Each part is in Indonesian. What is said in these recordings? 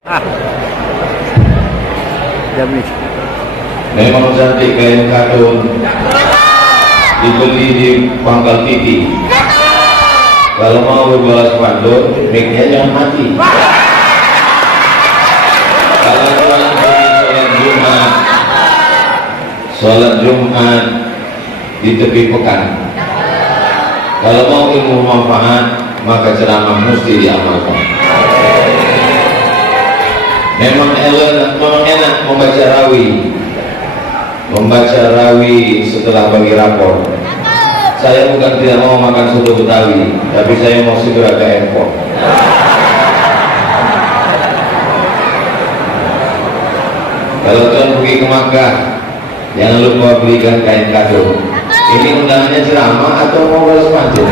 Jamil. Memang cantik kain katun, dibeli di pangkal titi. Kalau mau berbalas panduk, mic-nya jangan mati. Kalau sholat Jumat di tepi pekan. Kalau mau ilmu manfaat, maka ceramah mesti diamalkan. Memang enak membaca rawi setelah bagi rapor. Saya bukan tidak mau makan soto Betawi, tapi saya mau segera ke airport. Kalau tuan pergi ke Makkah, jangan lupa belikan kain kado. Ini undangannya ceramah atau mau balas pantun?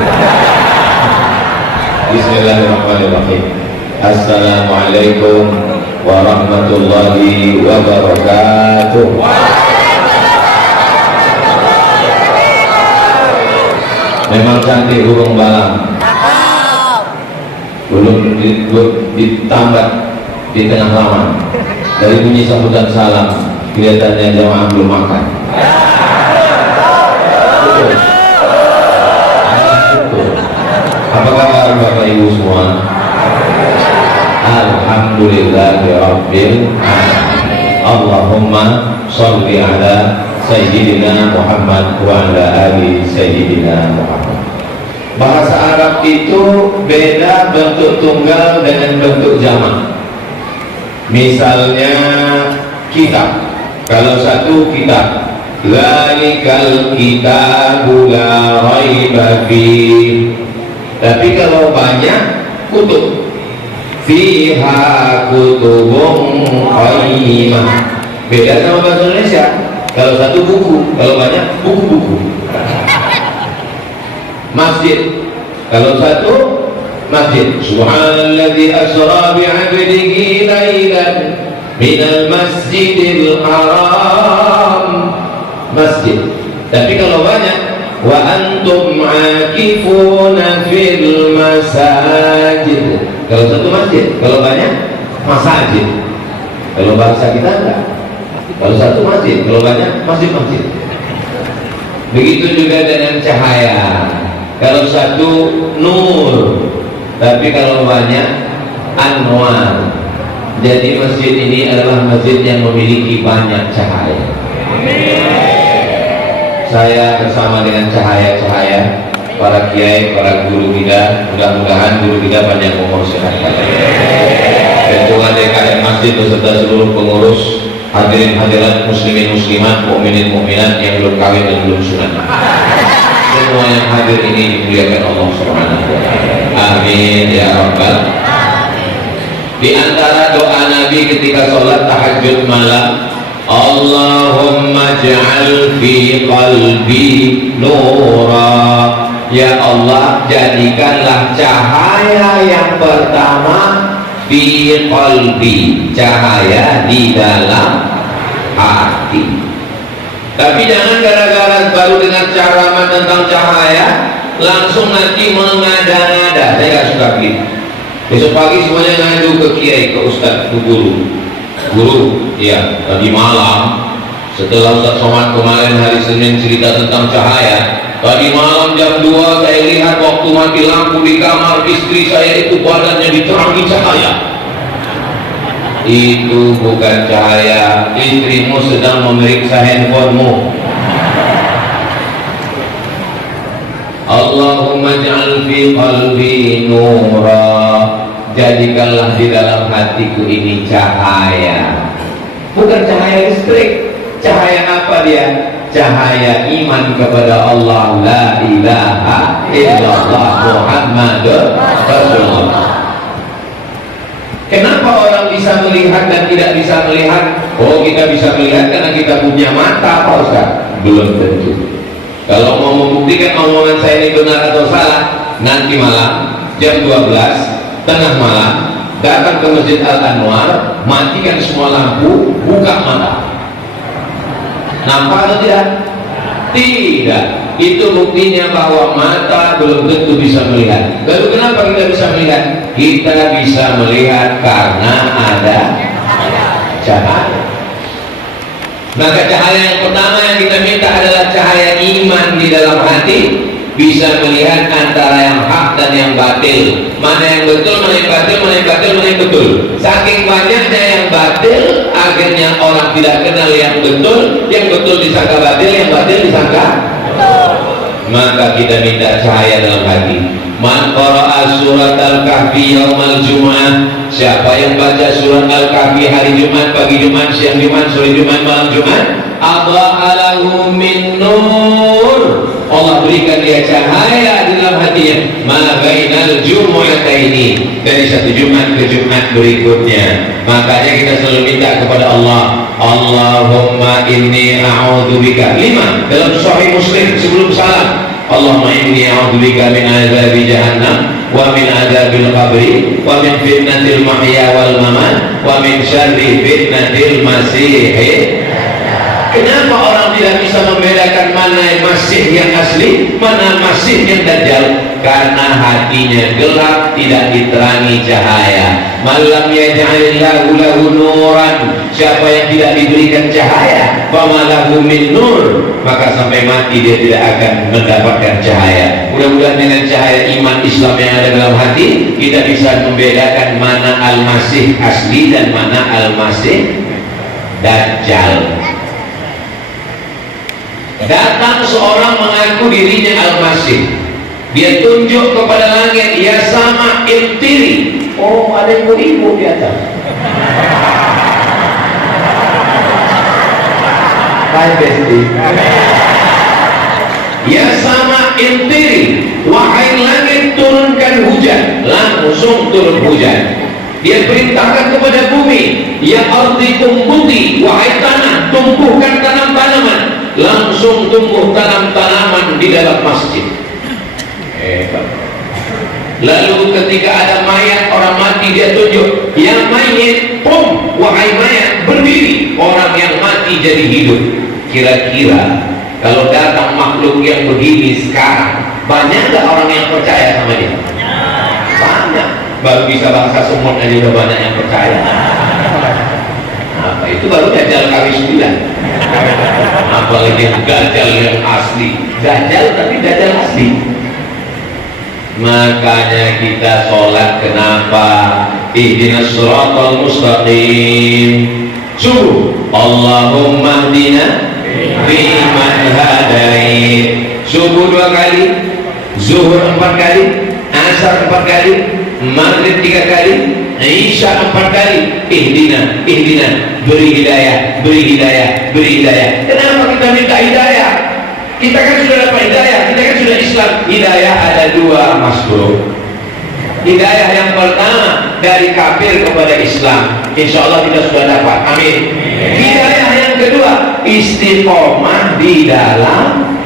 Bismillahirrahmanirrahim. Assalamualaikum warahmatullahi wabarakatuh. Memang cantik burung balang, belum ditambah di tengah laman. Dari bunyi sambutan salam, kelihatannya jamaah belum makan. Betul. Apa kabar Bapak Ibu semua? Alhamdulillahirabbil alamin. Allahumma sholli ala Sayyidina Muhammad wa ala ali Sayyidina Muhammad. Bahasa Arab itu beda bentuk tunggal dengan bentuk jamak. Misalnya kitab, kalau satu kitab, Zalikal kitabu la raiba fih. Tapi kalau banyak, kutub, fiha kutubun qayyimah. Beda sama bahasa Indonesia. Kalau satu buku, kalau banyak buku-buku. Masjid, kalau satu masjid. Subhanalladzi asra bi'abdihi lailan minal masjidil haram. Masjid. Tapi kalau banyak, wa antum akifuna fil masajid. Kalau satu masjid, kalau banyak masajid. Kalau bahasa kita enggak. Kalau satu masjid, kalau banyak masjid-masjid. Begitu juga dengan cahaya. Kalau satu nur, tapi kalau banyak anwar. Jadi masjid ini adalah masjid yang memiliki banyak cahaya. Saya bersama dengan cahaya-cahaya para kiai, para guru kita, mudah-mudahan guru kita banyak umur sehat. Ketua DKM Masjid beserta seluruh pengurus, hadirin hadirat, muslimin muslimat, mukminin mukminat yang belum kawin dan belum sunat. Semua yang hadir ini dimuliakan Allah Subhanahu wa taala. Amin ya rabbal. Di antara doa Nabi ketika sholat tahajud malam, Allahumma ja'al fi qalbi nura. Ya Allah, jadikanlah cahaya yang pertama fi qalbi, cahaya di dalam hati. Tapi jangan gara-gara baru dengar ceramah tentang cahaya langsung nanti mengada-ngada. Saya gak suka begitu. Besok pagi semuanya ngadu ke kiai, ke ustaz, ke guru. Guru, ya tadi malam setelah Ustaz Somad kemarin hari Senin cerita tentang cahaya, tadi malam jam 2 saya lihat waktu mati lampu di kamar istri saya itu badannya diterangi cahaya. Itu bukan cahaya, istrimu sedang memeriksa handphonemu. Allahumma ja'al fi qalbi nura. Jadikanlah di dalam hatiku ini cahaya. Bukan cahaya listrik. Cahaya apa dia? Cahaya iman kepada Allah, la ilaha illallah Muhammadur Rasulullah. Kenapa orang bisa melihat dan tidak bisa melihat? Oh, kita bisa melihat karena kita punya mata, Pak Ustaz. Belum tentu. Kalau mau membuktikan omongan saya ini benar atau salah, nanti malam jam 12 tengah malam datang ke Masjid Al-Anwar, matikan semua lampu, buka mata. Nampak atau tidak? Tidak. Itu buktinya bahwa mata belum tentu bisa melihat. Lalu kenapa kita bisa melihat? Kita bisa melihat karena ada cahaya. Maka cahaya yang pertama yang kita minta adalah cahaya iman di dalam hati. Bisa melihat antara yang hak dan yang batil, mana yang betul, mana yang batil, mana yang batil, mana yang betul. Saking banyaknya yang batil, akhirnya orang tidak kenal yang betul disangka batil, yang batil disangka betul. Maka kita minta cahaya dalam hati. Man qara'a surat Al-Kahfi yaumal Jum'ah, siapa yang baca surat Al-Kahfi hari Jumat, pagi Jumat, siang Jumat, sore Jumat, malam Jumat, adha'a lahu min nur, Allah berikan dia cahaya di dalam hatinya, ma bainal jumu'ataini, dari satu Jumat ke Jumat berikutnya. Makanya kita selalu minta kepada Allah, Allahumma inni a'udzubika, 5 dalam Sahih Muslim sebelum salam, Allahumma inni a'udzubika min azabi jahannam wa min azabil qabri wa min fitnatil mahya wal mamat wa min syarri fitnatil masih. Kenapa orang tidak bisa membedakan mana yang masih yang asli, mana masih yang dajjal? Karena hatinya gelap, tidak diterangi cahaya. Malam yaj'alillahu lahu nuran, siapa yang tidak diberikan cahaya, famalahu min nur, maka sampai mati dia tidak akan mendapatkan cahaya. Mudah-mudahan dengan cahaya iman Islam yang ada dalam hati, kita bisa membedakan mana al-masih asli dan mana al-masih dajjal. Datang seorang mengaku dirinya Al-Masih, dia tunjuk kepada langit, ya sama intiri. Oh, ada yang beribu di atas. Hai Besti. Ya sama intiri, wahai langit turunkan hujan. Langsung turun hujan. Dia perintahkan kepada bumi, ya ardi tumbuti, wahai tanah tumbuhkan tanam-tanaman. Langsung tumbuh tanam-tanaman di dalam masjid. Lalu ketika ada mayat orang mati, dia tunjuk, yang mayit, wahai mayat berdiri. Orang yang mati jadi hidup. Kira-kira kalau datang makhluk yang begini sekarang, banyak gak orang yang percaya sama dia? Banyak. Baru bisa bahasa semut aja udah banyak yang percaya. Apa itu baru dajjal kali 9. Apalagi dajjal yang asli, dajjal tapi dajjal asli. Makanya kita sholat kenapa? Ihdinas shiratal mustaqim. Subuh, Allahumma hdina fiman hadait. Subuh 2 kali, zuhur 4 kali, asar 4 kali, maghrib 3 kali, isya 4 kali. Ihdina, beri hidayah, beri hidayah, beri hidayah. Kenapa kita minta hidayah? Kita kan sudah dapat hidayah, kita kan sudah Islam. Hidayah ada 2, Mas Bro. Hidayah yang pertama dari kafir kepada Islam, insya Allah kita sudah dapat, amin. Hidayah yang kedua, istiqomah di dalam.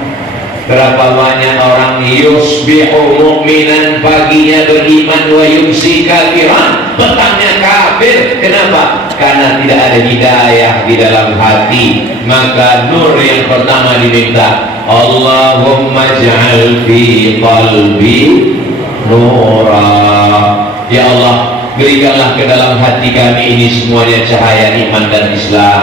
Berapa banyak orang yusbihu mu'minan, paginya beriman, wa yumsi kafiran, petangnya kafir. Kenapa? Karena tidak ada hidayah di dalam hati. Maka nur yang pertama diminta, Allahumma ja'al fi qalbi nura. Ya Allah, berikanlah ke dalam hati kami ini semuanya cahaya iman dan Islam.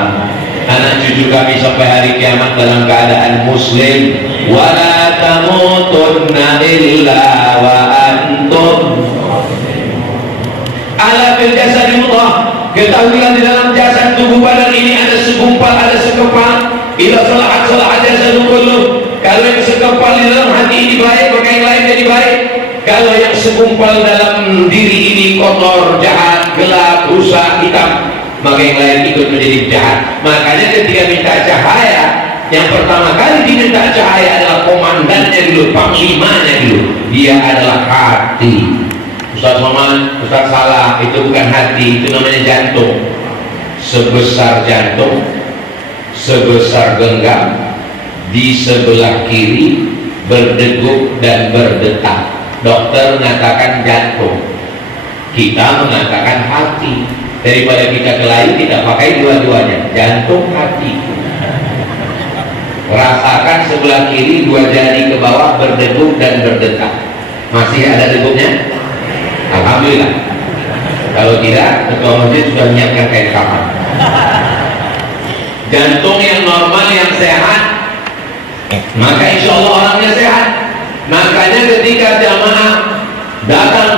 Anak cucu kami sampai hari kiamat dalam keadaan muslim. Wala tamutunna illa wa antum ala bil jasadi mudghah. Ketahuilah di dalam jasad tubuh badan ini ada segumpal, ada sekepal. Ila salahat salahat jasadu kulluh. Kalau yang sekepal di dalam hati ini baik, maka yang lain jadi baik. Kalau yang segumpal dalam diri ini kotor, jahat, gelap, rusak, hitam, maka yang lain ikut menjadi jahat. Makanya ketika minta cahaya, yang pertama kali diminta cahaya adalah komandannya dulu, panglimanya dulu. Dia adalah hati. Ustaz Maman, Ustaz salah, itu bukan hati, itu namanya jantung. Sebesar jantung, sebesar genggam, di sebelah kiri berdegup dan berdetak. Dokter mengatakan jantung, kita mengatakan hati. Daripada kita kelahi, kita pakai dua-duanya, jantung, hati. Rasakan sebelah kiri, dua jari ke bawah berdegup dan berdetak. Masih ada degupnya? Alhamdulillah. Kalau tidak, ketua masjid sudah menyiapkan kain kafan. Jantung yang normal, yang sehat, maka insya Allah orangnya sehat. Makanya ketika jamaah datang,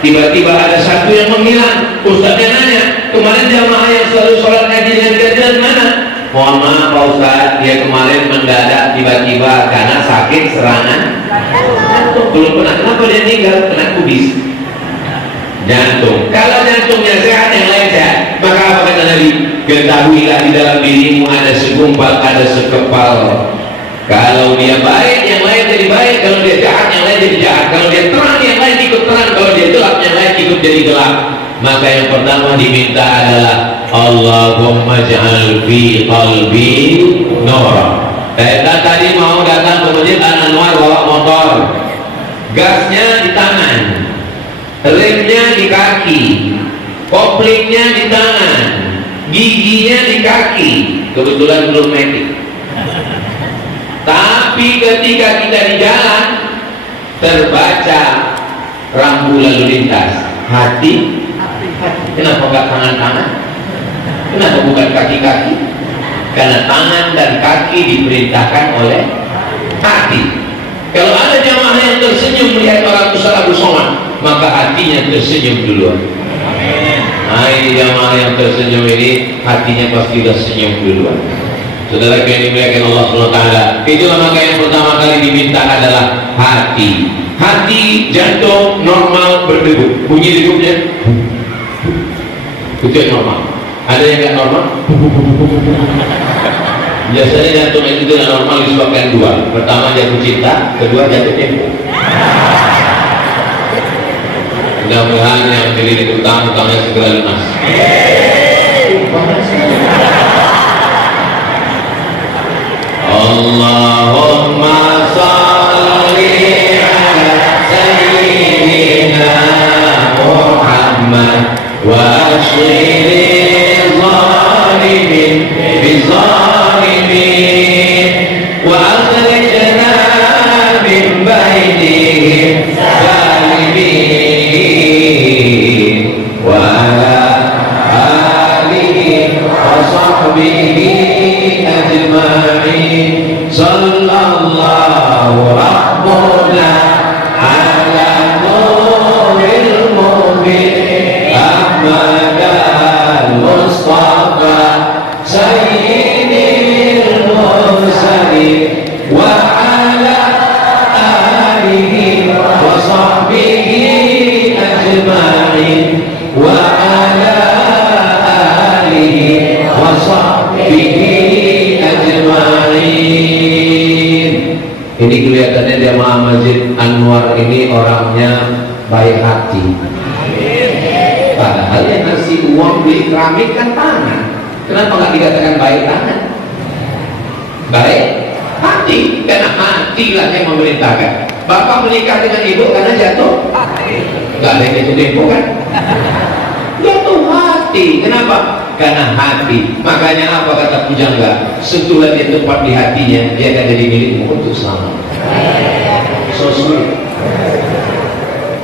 tiba-tiba ada satu yang menghilang. Ustaznya nanya, kemarin jamaah yang selalu sholat ngaji dan kajian mana? Mohon maaf Pak Ustaz, dia kemarin mendadak tiba-tiba karena sakit serangan jantung. Belum pernah, kenapa dia meninggal? Kena kubis jantung. Kalau jantungnya sehat, yang lain sehat. Maka apa kata Nabi? Ketahuilah di dalam dirimu ada segumpal, ada sekepal. Kalau dia baik, yang lain jadi baik. Kalau dia jahat, yang lain jadi jahat. Kalau dia terang, yang lain ikut terang. Kalau dia gelap, yang lain ikut jadi gelap. Maka yang pertama diminta adalah Allahumma ja'al fi qalbi nura. Tadi mau datang ke masjid Al-Anwar bawa motor, gasnya di tangan, remnya di kaki, koplingnya di tangan, giginya di kaki. Kebetulan belum medik. Tapi ketika kita di jalan terbaca rambu lalu lintas, hati. Kenapa enggak tangan-tangan? Kenapa bukan kaki-kaki? Karena tangan dan kaki diperintahkan oleh hati. Kalau ada jamaah yang tersenyum melihat orang salat bersolat, maka hatinya tersenyum duluan. Nah, ini jamaah yang tersenyum ini hatinya pasti sudah senyum duluan. Saudara yang dimuliakan Allah SWT, itulah maka yang pertama kali diminta adalah hati. Hati, jantung normal berdegup. Bunyi degupnya itu yang normal. Ada yang tidak normal? Biasanya jantung itu tidak normal disebabkan dua. Pertama jatuh cinta, kedua jatuh tempo. Mudah-mudahan yang dilirik utang-utangnya segera lunas. Allahumma salli ala sayyidina Muhammad wa ashghil zalimin bizalimin wa akhrijna min bainihim zalimin wa ala alihi wa sahbihi ajma'in. Sallallahu rabbuna ala nuril mubin Ahmad al-Mustafa sayyidil mursalin wa ala alihi wa sahbihi ajma'in wa ala alihi wa sahbihi ajma'in. Ini kelihatannya jamaah Masjid Anwar ini orangnya baik hati. Padahal yang ngasih uang beli keramik kan tangan. Kenapa nggak dikatakan baik tangan? Baik hati, karena hatilah yang memerintahkan. Bapak menikah dengan ibu karena jatuh nggak ada yang jatuh tempo kan? Jatuh hati. Kenapa? Karena hati. Makanya apa kata pujangga? Sentuhlah dia tempat di hatinya, dia akan jadi milikmu untuk selamanya. So sweet.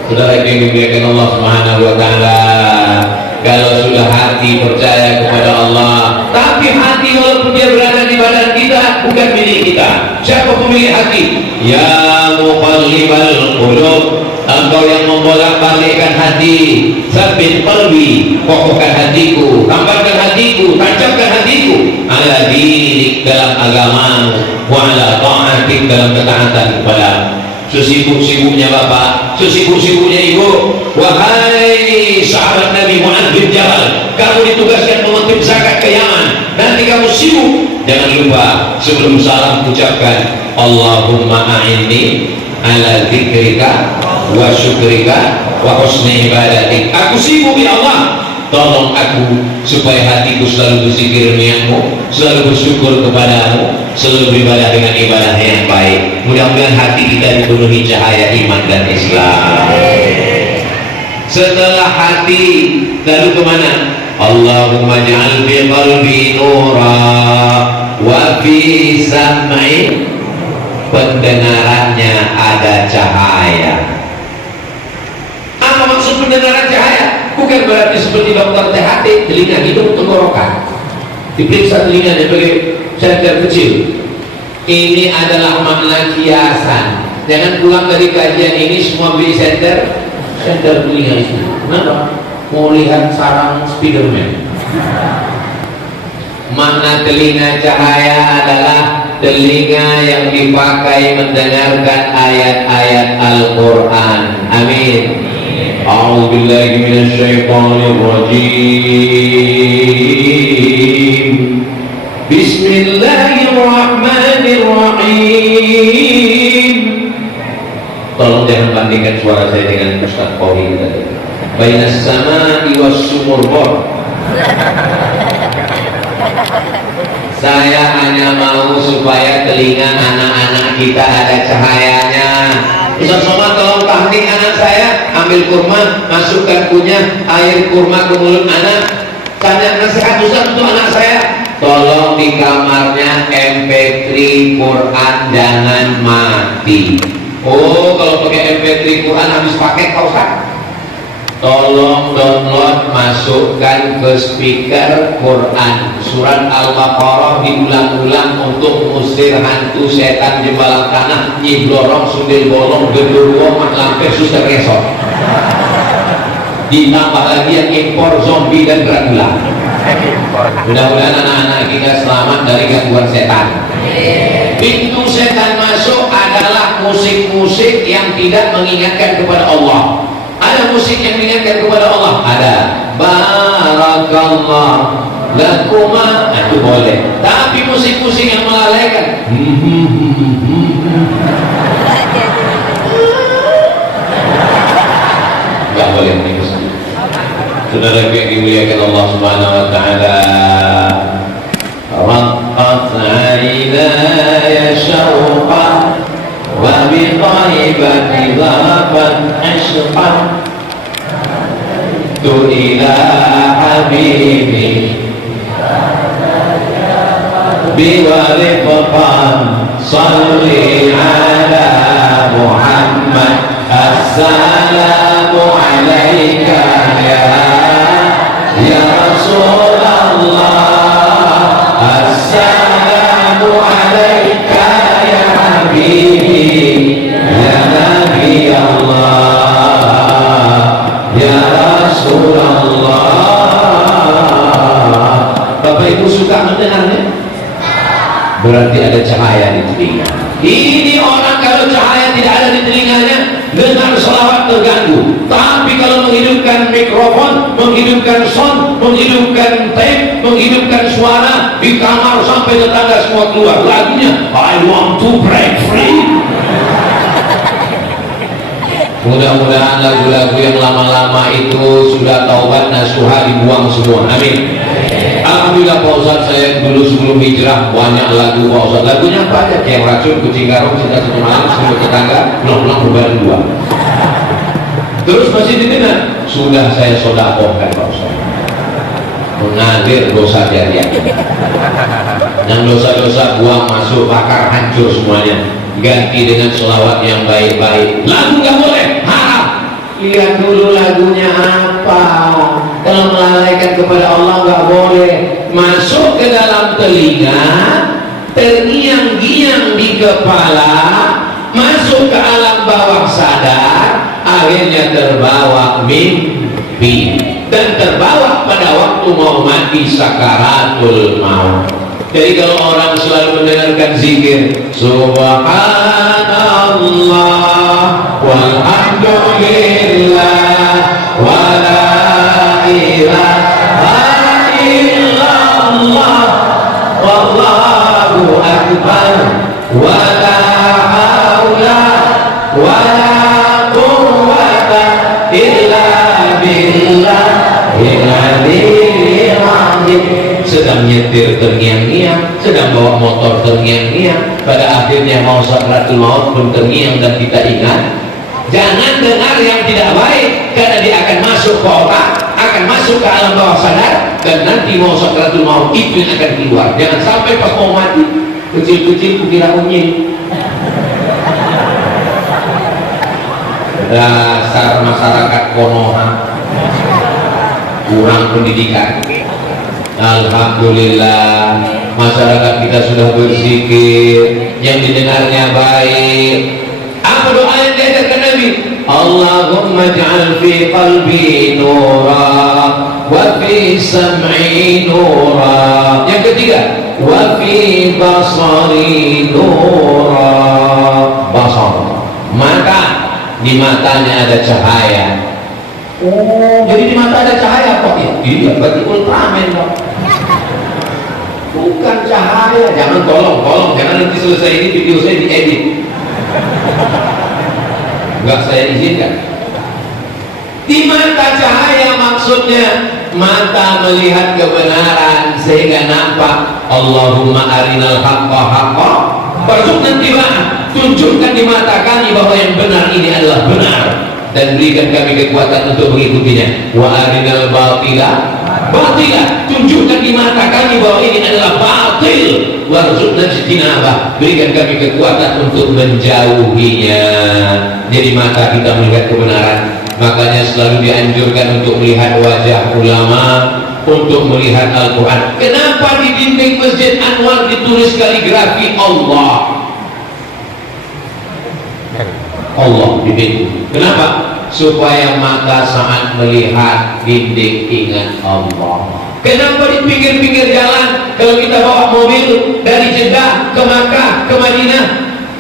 Saudara yang dimuliakan Allah Subhanahu wa taala, kalau sudah hati percaya kepada Allah, tapi hati walaupun dia berada di badan kita bukan milik kita. Siapa pemilik hati? Ya muqallibal qulub, engkau yang membolak-balikkan hati. Sabbit qalbi, kokohkan hatiku, tambahkan hatiku, tancapkan hatiku ala dinik, dalam agamamu, wa ala ta'atik, dalam ketaatan kepada. Sesibuk-sibuknya bapak, sesibuk-sibuknya ibu, wahai sahabat Nabi Mu'adz bin Jabal, kamu ditugaskan mengutip zakat ke Yaman. Nanti kamu sibuk, jangan lupa sebelum salam ucapkan Allahumma a'inni ala dzikrika wa syukrika wa husni ibadatik. Aku sibuk ya Allah, tolong aku supaya hatiku selalu berzikir niatmu, selalu bersyukur kepadamu, selalu beribadah dengan ibadah yang baik. Mudah-mudahan hati kita dipenuhi cahaya iman dan Islam. Setelah hati, lalu kemana? Allahumma ja'al fi qalbi nura wa fi sam'i, pendengarannya ada cahaya. Apa maksud pendengaran cahaya? Bukan berarti seperti dokter THT, telinga, hidung, tenggorokan diperiksa telinganya sebagai senter kecil. Ini adalah makna kiasan. Jangan pulang dari kajian ini semua beli senter telinga itu. Kenapa? Mau lihat sarang Spiderman. Makna telinga cahaya adalah telinga yang dipakai mendengarkan ayat-ayat Al-Quran. Amin. A'udzu billahi minasyaitonir rajim. Bismillahirrahmanirrahim. Tolong jangan bandingkan suara saya dengan Ustaz Qawi tadi. Bainas sama'i was sumur. Saya hanya mau supaya telinga anak-anak kita ada cahayanya. Ustaz Somad tolong tahnik anak saya, ambil kurma, masukkan punya air kurma ke mulut anak. Tanya nasihat Ustaz untuk anak saya. Tolong di kamarnya MP3 Quran jangan mati. Oh, kalau pakai MP3 Quran habis pakai Pak Ustaz? Tolong download, masukkan ke speaker Quran surat Al-Baqarah diulang-ulang untuk mengusir hantu setan jembalan tanah, nyi blorong, sundel bolong, genderuwo, mak lampir, suster resor. Ditambah lagi yang impor zombie dan Dracula. Mudah-mudahan anak-anak kita selamat dari gangguan setan. Pintu setan masuk adalah musik-musik yang tidak mengingatkan kepada Allah. Ada musik yang mengingatkan kepada Allah? Ada. Barakallah lakuma, itu boleh. Tapi musik-musik yang melalaikan, nggak boleh menipu. Saudara yang dimuliakan Allah Subhanahu wa taala, raqqat 'ainaya syauqan wa bi taibati dhaban ashqan tu ila habibi bi walifan salli ala Muhammad. Assalamu alayka ya Rasulullah. Assalamu alayka ya Habibi ya Nabi Allah ya Rasulullah. Bapak Ibu suka mendengarnya? Berarti ada cahaya di telinga. Ini orang kalau cahaya tidak ada di telinganya, dengar selawat terganggu. Tapi kalau menghidupkan mikrofon, menghidupkan sound, menghidupkan tape, menghidupkan suara di kamar sampai tetangga semua keluar, lagunya I want to break free. Mudah-mudahan lagu-lagu yang lama-lama itu sudah taubat nasuha dibuang semua. Amin. Alhamdulillah Pak Ustaz, saya dulu sebelum hijrah banyak lagu Pak Ustaz. Lagunya apa aja? Kayak Racun, Kucing Garong, Cinta Satu Malam, Semua Tetangga, Pulang-pulang Berbadan Dua. Terus masih didengar? Sudah saya sodakohkan Pak Ustaz. Mengalir dosa jariah. Yang dosa-dosa buang, masuk, bakar, hancur semuanya. Ganti dengan selawat yang baik-baik. Lagu nggak boleh, haram. Lihat dulu lagunya apa. Kalau melalaikan kepada Allah nggak boleh. Masuk ke dalam telinga, terngiang-ngiang di kepala, masuk ke alam bawah sadar, akhirnya terbawa mimpi dan terbawa pada waktu mau mati sakaratul maut. Jadi kalau orang selalu mendengarkan zikir Subhanallah walhamdulillah wala ilaha illallah wallahu akbar wala haula wala quwwata illa billahil aliyyil azim. Sedang nyetir terngiang-ngiang, sedang bawa motor terngiang-ngiang, pada akhirnya mau sakaratul maut pun terngiang dan kita ingat. Jangan dengar yang tidak baik, karena dia akan masuk ke otak, akan masuk masuk ke alam bawah sadar, dan nanti mau sakratul maut itu yang akan keluar. Jangan sampai pas mau mati kecil-kecil kukira unyil. Dasar masyarakat konoha, kurang pendidikan. Alhamdulillah masyarakat kita sudah berzikir, yang didengarnya baik. Apa doa yang diajarkan Nabi? Allahumma ja'al fi qalbi nura wa fi sam'i nura. Yang ketiga, wa fi basari nura. Basar, mata, di matanya ada cahaya. Oh, jadi di mata ada cahaya kok? Iya, berarti Ultraman dong. Bukan cahaya. Jangan tolong, jangan nanti selesai ini video saya diedit. Enggak saya izinkan. Di mata cahaya maksudnya mata melihat kebenaran sehingga nampak. Allahumma arinal haqqa haqqa warzuqna ittiba'ah. Tunjukkan di mata kami bahwa yang benar ini adalah benar, dan berikan kami kekuatan untuk mengikutinya. Wa arinal batila batila. Tunjukkan di mata kami bahwa ini adalah batil. Warzuqna ijtinabah. Berikan kami kekuatan untuk menjauhinya. Jadi mata kita melihat kebenaran. Makanya selalu dianjurkan untuk melihat wajah ulama, untuk melihat Al-Quran. Kenapa di dinding Masjid Anwar ditulis kaligrafi Allah? Allah di pintu. Kenapa? Supaya mata saat melihat dinding ingat Allah. Kenapa di pinggir-pinggir jalan kalau kita bawa mobil dari Jeddah ke Makkah ke Madinah,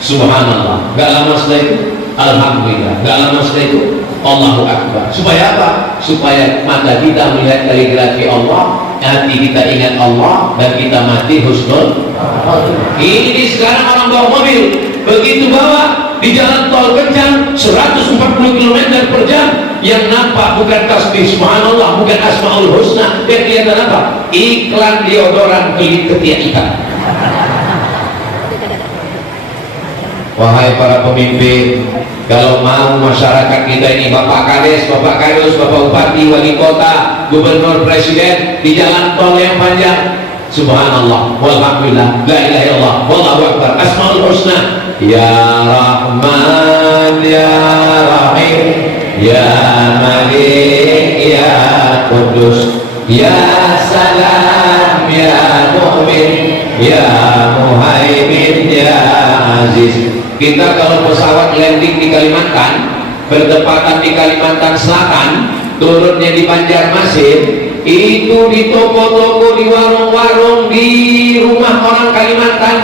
subhanallah, gak lama setelah itu alhamdulillah, gak lama setelah itu Allahu Akbar. Supaya apa? Supaya mata kita melihat kaligrafi Allah, hati kita ingat Allah, dan kita mati husnul. Ini sekarang orang bawa mobil, begitu bawa di jalan tol kencang 140 km per jam, yang nampak bukan tasbih subhanallah, bukan asmaul husna, yang kelihatan apa? Iklan deodoran pelit ketiak ikan. Wahai para pemimpin, kalau mau masyarakat kita ini, Bapak Kades, Bapak Kadus, Bapak Bupati, Wali Kota, Gubernur, Presiden, di jalan tol yang panjang, subhanallah, walhamdulillah, la ilaha illallah, wallahu akbar, asmaul husna, ya Rahman, ya Rahim, ya Malik, ya Kudus, ya Salam, ya Mu'min, ya Muhaimin, ya Aziz. Kita kalau pesawat landing di Kalimantan, bertepatan di Kalimantan Selatan, turunnya di Banjarmasin, itu di toko-toko, di warung-warung, di rumah orang Kalimantan,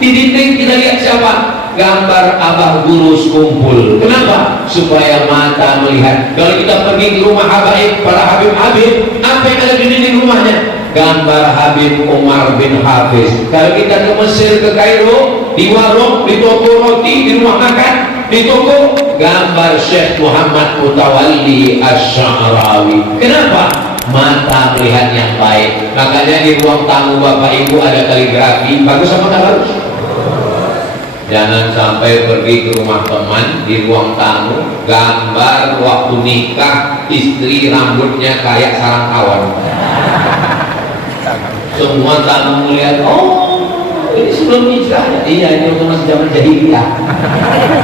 di dinding kita lihat siapa? Gambar Abah Gurus kumpul. Kenapa? Supaya mata melihat. Kalau kita pergi ke rumah habaib, para habib-habib, apa yang ada di dinding rumahnya? Gambar Habib Umar bin Hafiz. Kalau kita ke Mesir, ke Kairo, di warung, di toko roti, di rumah makan, di toko, gambar Syekh Muhammad Mutawalli Asy-Sya'rawi. Kenapa? Mata melihat yang baik. Makanya di ruang tamu Bapak Ibu ada kaligrafi. Bagus apa tak bagus? Jangan sampai pergi ke rumah teman, di ruang tamu gambar waktu nikah istri rambutnya kayak sarang tawon. Semua tamu melihat, oh ini sebelum hijrah. Iya, ini waktu masih zaman jahiliyah.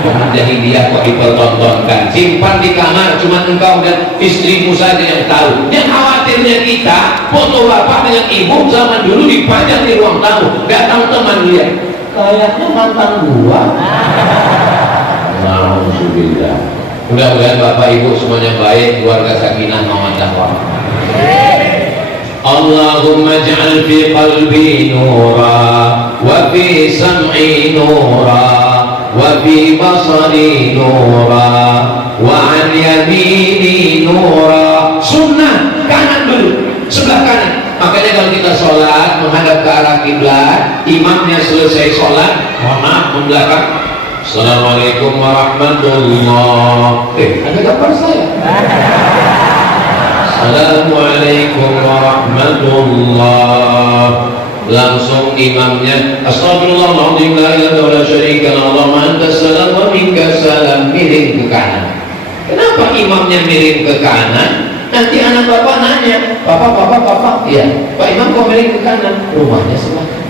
Zaman jahiliyah kok dipertontonkan. Simpan di kamar, cuma engkau dan istrimu saja yang tahu. Yang khawatirnya kita, foto bapak dengan ibu zaman dulu dipajang di ruang tamu. Datang teman lihat, kayaknya mantan gua. Alhamdulillah. Mudah-mudahan bapak ibu semuanya baik, keluarga sakinah mawaddah warahmah. Allahumma ja'al fi qalbi nura wa fi sam'i nura wa fi basari nura wa an yamini nura. Sunnah kanan dulu, sebelah kanan. Makanya kalau kita sholat menghadap ke arah kiblat, imamnya selesai sholat, mohon maaf membelakang, assalamualaikum warahmatullahi. Ada gambar saya. Assalamualaikum warahmatullahi. Langsung imamnya astagfirullahaladzim la ilaha illallah syarika lahu Allahumma antas salam wa minkas salam, miring ke kanan. Kenapa imamnya miring ke kanan? Nanti anak bapak nanya, bapak, iya, Pak Imam kok miring ke kanan? Rumahnya sebelah kanan.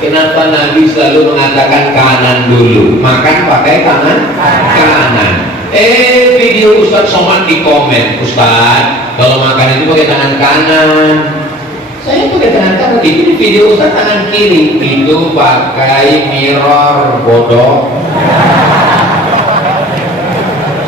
Kenapa Nabi selalu mengatakan kanan dulu? Makan pakai tangan kanan. Video Ustadz Somad di komen, Ustadz, kalau makan itu pakai tangan kanan. Saya pakai tangan kanan. Itu di video Ustadz tangan kiri. Itu pakai mirror, bodoh.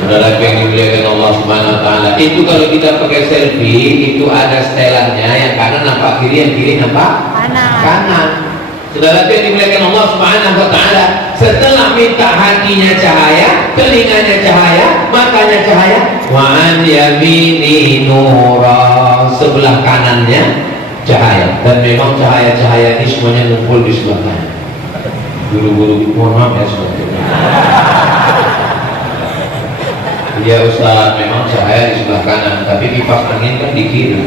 Saudara yang dimuliakan Allah Subhanahu Wa Taala, itu kalau kita pakai selfie itu ada setelannya, yang kanan nampak kiri, yang kiri nampak kanan. Saudara yang dimuliakan Allah Subhanahu Wa Taala, setelah minta hatinya cahaya, telinganya cahaya, matanya cahaya, wa an yamini nura, sebelah kanannya cahaya. Dan memang cahaya-cahaya ini semuanya ngumpul di sebelah kanan. Guru-guru mohon maaf ya saudara. Ya Ustaz, memang cahaya di sebelah kanan, tapi kipas angin kan di kiri.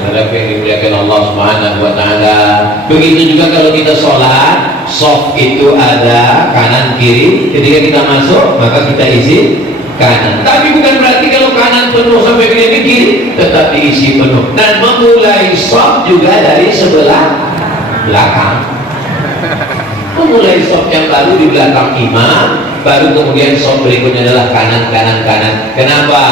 Saudara yang dimuliakan Allah Subhanahu Wa Taala. Begitu juga kalau kita sholat, soft itu ada kanan kiri. Ketika kita masuk, maka kita isi kanan. Tapi bukan berarti kalau kanan penuh sampai ke kiri, tetap diisi penuh. Dan memulai soft juga dari sebelah belakang. Memulai soft yang baru di belakang imam, baru kemudian soft berikutnya adalah kanan. Kenapa?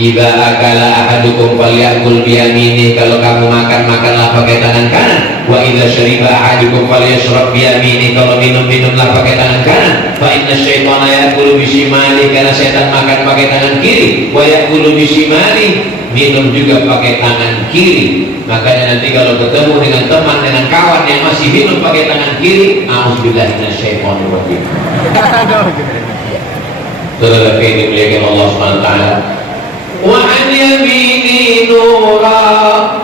Iba akala ahadukum falyakul biyamini, kalau kamu makanlah pakai tangan kanan. Wa idza syariba ahadukum falyashrab biyamini, kalau minumlah pakai tangan kanan. Fa inna syaitana ya'kulu bisimali, karena setan makan pakai tangan kiri. Wa ya'kulu bisimali, minum juga pakai tangan kiri. Makanya nanti kalau ketemu dengan teman, dengan kawan yang masih minum pakai tangan kiri, a'udzubillahi minasyaitonir rajim. Saudara yang dimuliakan Allah Subhanahu Wa Taala, wa an yamini nura,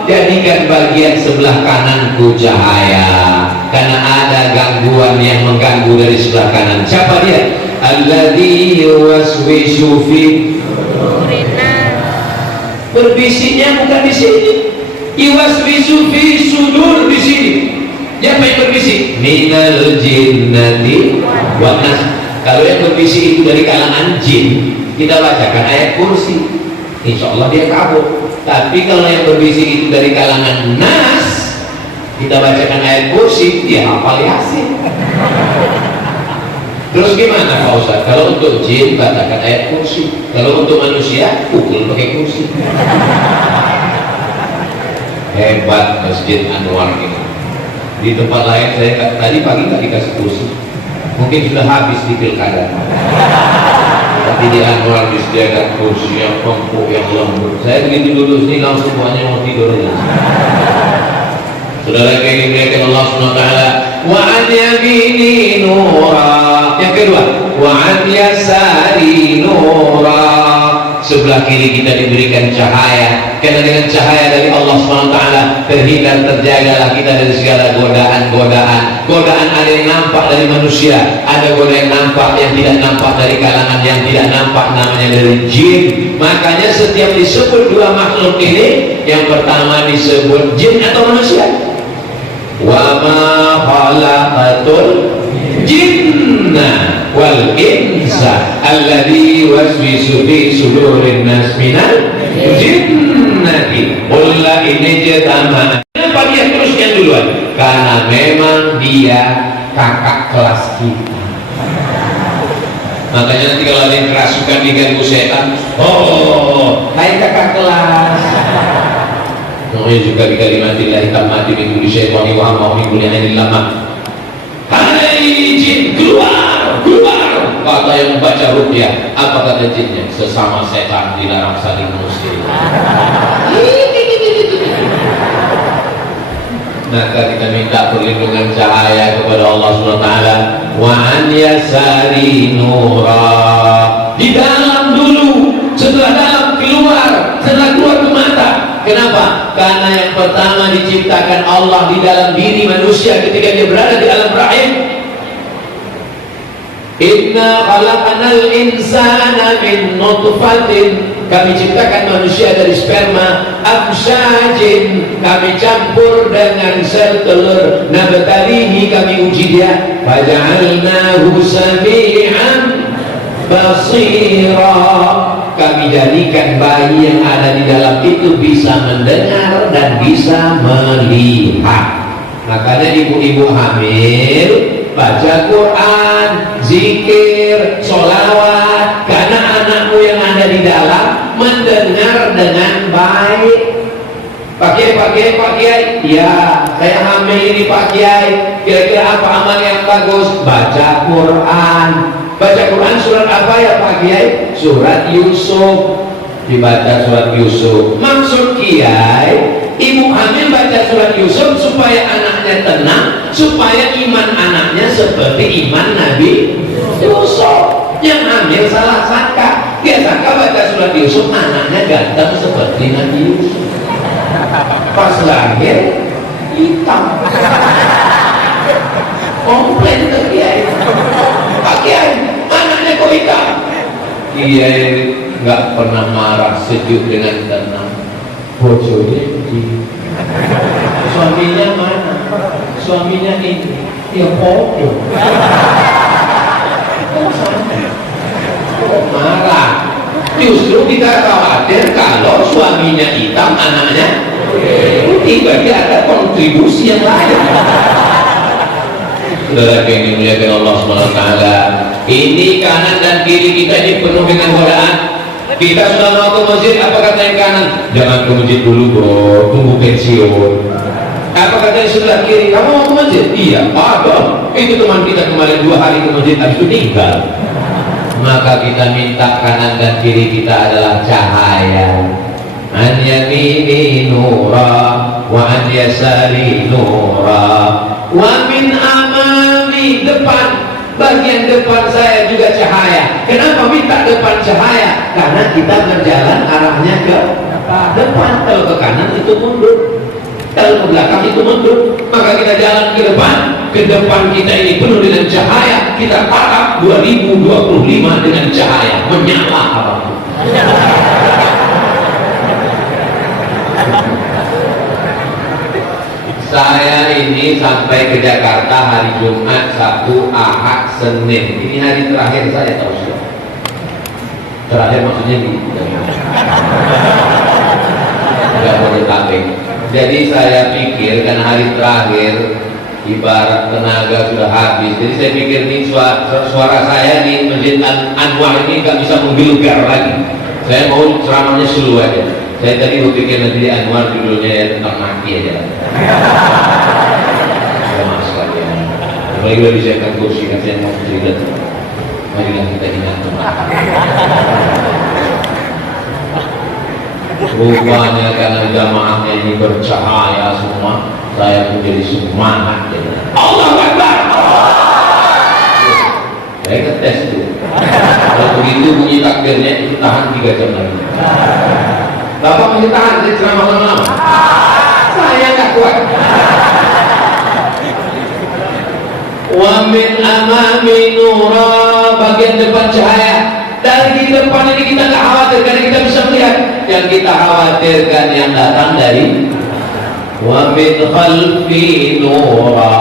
jadikan bagian sebelah kananku cahaya, karena ada gangguan yang mengganggu dari sebelah kanan. Siapa dia? Alladzi yuwaswisu fi, berbisiknya bukan di sini. Yuwaswisu fi sudur di sini. Siapa yang berbisik? Minal jinnati wan nas. Kalau yang berbisik itu dari kalangan jin, kita bacakan ayat kursi, insya Allah dia kabur. Tapi kalau yang berbisik itu dari kalangan nas, kita bacakan ayat kursi, dia hafal Yasin. Terus gimana Pak Ustaz? Kalau untuk jin bacakan ayat kursi, kalau untuk manusia pukul pakai kursi. Hebat Masjid Anwar ini. Di tempat lain saya tadi pagi nggak dikasih kursi, mungkin sudah habis di pilkada. Tapi di Anwar disediakan kursi yang empuk, yang lembut. Saya begitu duduk sini langsung semuanya mau tidur. Saudara yang dimuliakan Allah Subhanahu Wa Taala, wa an yamini nura. Yang kedua, wa an yasari nura. Sebelah kiri kita diberikan cahaya, karena dengan cahaya dari Allah Subhanahu Wa Taala terhindar, terjagalah kita dari segala godaan ada yang nampak dari manusia, ada godaan yang nampak, yang tidak nampak dari kalangan yang tidak nampak, namanya dari jin. Makanya setiap disebut dua makhluk ini, yang pertama disebut jin atau manusia, wa ma khalaqatul jinna wal insa alladzi waswisu fi sudurin nas minal jinnati qul la in jatama. Kenapa dia terus yang duluan? Karena memang dia kakak kelas kita. Makanya nanti kalau ada yang kerasukan diganggu setan, oh hai kakak kelas. Namanya juga di kalimatillahi tammati min kulli syaitani wa hamma min kulli ainin lamah. Hai jin, keluar. Kata yang membaca ruqyah, apa kata jinnya? Sesama setan dilarang saling mengusir. Maka kita minta perlindungan cahaya kepada Allah Subhanahu Wa Taala. Wa an yasari nura, di dalam dulu, setelah dalam keluar, setelah keluar ke mata. Kenapa? Karena yang pertama diciptakan Allah di dalam diri manusia ketika dia berada di alam rahim. Inna khalaqnal insana min nutfatin, kami ciptakan manusia dari sperma, amsyajin, kami campur dengan sel telur, nabtalihi, kami uji dia, faja'alnahu sami'an basira, kami jadikan bayi yang ada di dalam itu bisa mendengar dan bisa melihat. Makanya ibu-ibu hamil baca Quran, zikir, sholawat, karena anakmu yang ada di dalam mendengar dengan baik. Pak Kiai, ya saya hamil ini Pak Kiai, kira-kira apa amal yang bagus? Baca Quran. Baca Quran surat apa ya Pak Kiai? Surat Yusuf. Dibaca surat Yusuf. Maksud Kiai, ibu hamil baca surat Yusuf supaya anaknya tenang, supaya iman anaknya seperti iman Nabi Yusuf. Yang hamil salah sangka, dia sangka baca surat Yusuf anaknya ganteng seperti Nabi Yusuf. Pas lahir hitam. Komplain ke Kiai, Pak Kiai, anaknya kok hitam? Kiai nggak pernah marah, sejuk dengan tenang. Bojonya di suaminya mana? Suaminya ini, ya bodoh. Marah. Justru kita khawatir kalau suaminya hitam, anaknya putih, berarti ada kontribusi yang lain. Saudara yang dimuliakan Allah SWT, ini kanan dan kiri kita ini penuh dengan godaan. Kita sudah mau ke masjid, apa kata yang kanan? Jangan ke masjid dulu bro, tunggu pensiun. Apa kata yang sebelah kiri? Kamu mau ke masjid? Iya, dong. Itu teman kita kemarin 2 hari ke masjid, habis itu tinggal. Maka kita minta kanan dan kiri kita adalah cahaya. An yamini nura wa an yasari nura wa min amami, depan, bagian depan saya juga cahaya. Kenapa minta depan cahaya? Karena kita berjalan arahnya ke depan. Kalau ke kanan itu mundur, kalau ke belakang itu mundur. Maka kita jalan ke depan. Ke depan kita ini penuh dengan cahaya. Kita tatap 2025 dengan cahaya menyala apapun. Saya ini sampai ke Jakarta hari Jumat, Sabtu, Ahad, Senin. Ini hari terakhir saya tahu sudah. Terakhir maksudnya di nggak boleh tabeng. Jadi saya pikir kan hari terakhir ibarat tenaga sudah habis. Jadi saya pikir ini suara saya di Masjid Anwar ini nggak bisa menggelegar lagi. Saya mau ceramahnya slow aja. Saya tadi berpikir nanti di Anwar judulnya ya tentang mati aja. Saya masuk lagi. Apalagi udah disiapkan kursi, kan saya mau cerita. Marilah kita ingat teman. Rupanya karena jamaahnya ini bercahaya semua, saya menjadi semangat. Allahu Akbar. Saya ngetes itu. Kalau begitu bunyi takbirnya itu tahan 3 jam lagi. Bapak masih tahan, saya ceramah lama-lama. Saya nggak kuat. Wa min amami nura, bagian depan cahaya. Dari di depan ini kita nggak khawatir karena kita bisa melihat. Yang kita khawatirkan yang datang dari wa min khalfi nura.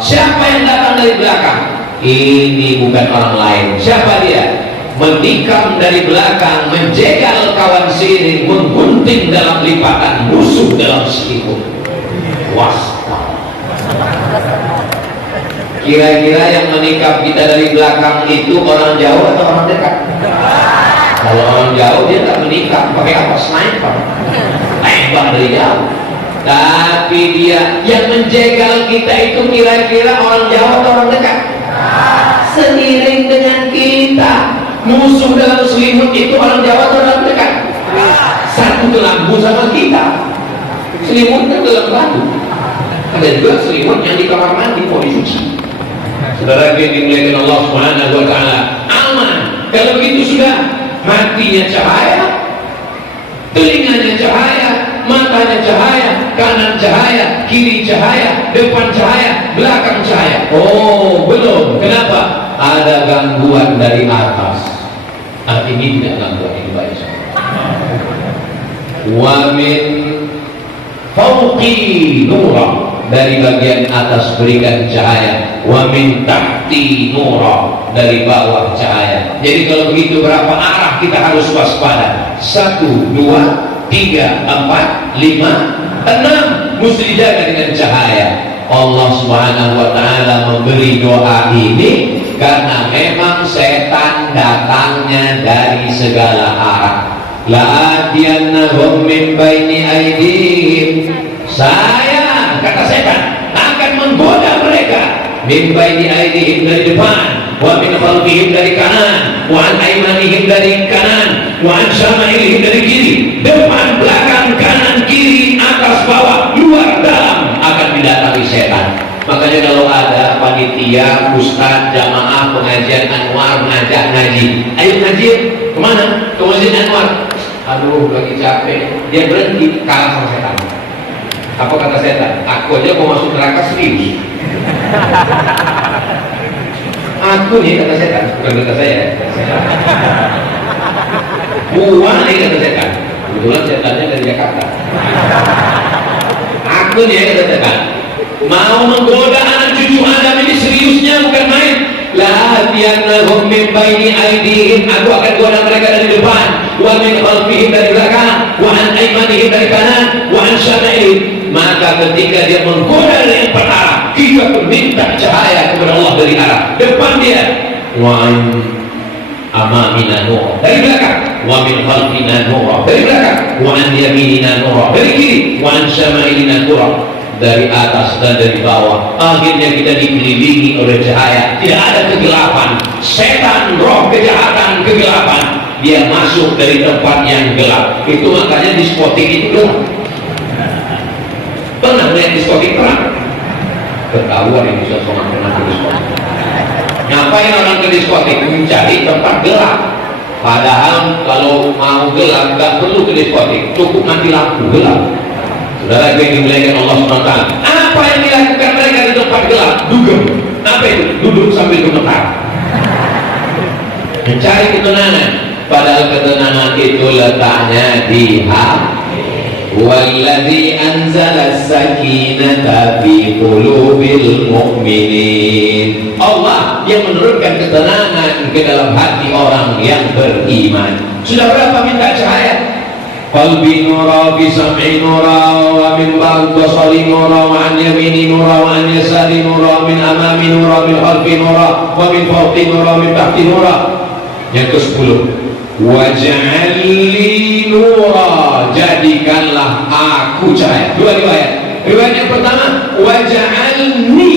Siapa yang datang dari belakang? Ini bukan orang lain. Siapa dia? Menikam dari belakang, menjegal kawan seiring, menggunting dalam lipatan, musuh dalam selimut. Waspada. Kira-kira yang menikam kita dari belakang itu orang jauh atau orang dekat? Kalau orang jauh dia tak menikam, pakai apa? Sniper, tembak dari jauh. Tapi dia yang menjegal kita itu kira-kira orang jauh atau orang dekat? Seiring dengan kita, musuh dalam selimut itu orang Jawa atau orang dekat? Satu lampu sama kita. Selimutnya dalam batu. Ada juga selimut yang di kamar mandi mau dicuci. Saudara yang dimuliakan Allah Subhanahu wa taala, aman. Kalau begitu sudah, hatinya cahaya, telinganya cahaya, matanya cahaya, kanan cahaya, kiri cahaya, depan cahaya, belakang cahaya. Oh, belum. Kenapa? Ada gangguan dari atas. Ini tidak gangguan, ini baik. Wa min fawqi nura, dari bagian atas berikan cahaya. Wa min tahti tahti nura, dari bawah cahaya. Jadi kalau begitu berapa arah kita harus waspada? 1, 2, 3, 4, 5, 6 mesti dijaga dengan cahaya. Allah Subhanahu wa ta'ala memberi doa ini karena memang setan datangnya dari segala arah. La'atiyannahum min baini aydihim, saya, kata setan, akan menggoda mereka min baini aydihim, dari depan, wa min khalfihim, dari kanan, wa an aymanihim, dari kanan, wa an syama'ilihim, dari kiri. Depan, belakang, kanan, kiri, atas, bawah, luar, dalam akan didatangi setan. Makanya kalau ada panitia, ustaz, jamaah, pengajian Anwar ngajak ngaji, ayo ngaji, kemana? Ke Masjid Anwar. Aduh, lagi capek. Dia berhenti, kalah sama setan. Apa kata setan? Aku aja mau masuk neraka serius. Aku nih, kata setan, bukan kata saya. Gua nih, kata setan. Kebetulan setannya dari Jakarta. Aku nih, kata setan, mau menggoda anak cucu Adam ini seriusnya, bukan main. La'atiyannahum min baini aydihim, aku akan goda mereka dari depan, wa min khalfihim, dari belakang, wa an aymanihim, dari kanan, wa an syama'ilihim. Maka ketika dia menggoda dari empat arah, kita pun minta cahaya kepada Allah dari arah depan dia, wa an amamina nura, dari belakang, wa min khalfina nura, dari belakang, wa an yaminina nura, dari kiri, wa an syama'ilina nura, dari atas dan dari bawah. Akhirnya kita dikelilingi oleh cahaya, tidak ada kegelapan. Setan, roh kejahatan, kegelapan, dia masuk dari tempat yang gelap. Itu makanya diskotik itu gelap. Pernah melihat diskotik terang? Ketahuan ini seorang pernah ke diskotik. Ngapain orang ke diskotik? Mencari tempat gelap. Padahal kalau mau gelap nggak perlu ke diskotik, cukup mati lampu gelap. Saudara yang dimuliakan Allah SWT, apa yang dilakukan mereka di tempat gelap? Dugem. Apa itu? Duduk sambil gemetar, mencari ketenangan. Padahal ketenangan itu letaknya di hati. Walladzi anzala as-sakinata fi qulubil mu'minin. Allah yang menurunkan ketenangan ke dalam hati orang yang beriman. Sudah berapa minta cahaya? Qalbi nura, fi sam'i nura, wa min ba'd basari nura, wa an yamini nura, wa an yasari nura, min amami nura, min khalfi nura, wa min fawqi nura, min tahti nura. Yang ke-10, waj'alli nura, jadikanlah aku cahaya. Dua riwayat. Riwayat yang pertama, waj'alni.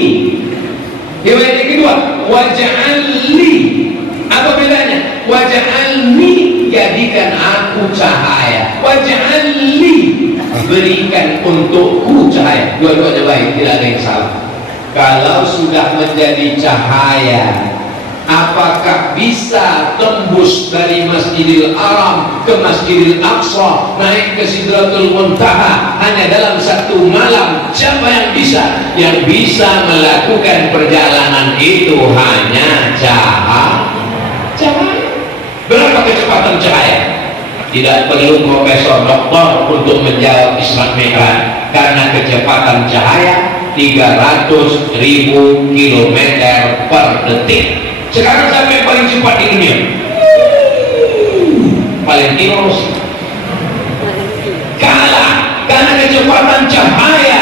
Riwayat yang kedua, waj'alli. Apa bedanya? Waj'alni, jadikan aku cahaya. Waj'alli, berikan untukku cahaya. Dua-duanya baik, tidak ada yang salah. Kalau sudah menjadi cahaya, apakah bisa tembus dari Masjidil Haram ke Masjidil Aqsa, naik ke Sidratul Muntaha hanya dalam satu malam? Siapa yang bisa? Yang bisa melakukan perjalanan itu hanya cahaya. Berapa kecepatan cahaya? Tidak perlu profesor doktor untuk menjawab Isra Mi'raj, karena kecepatan cahaya 300.000 km per detik. Sekarang sampai paling cepat di dunia, Valentino Rossi kalah karena kecepatan cahaya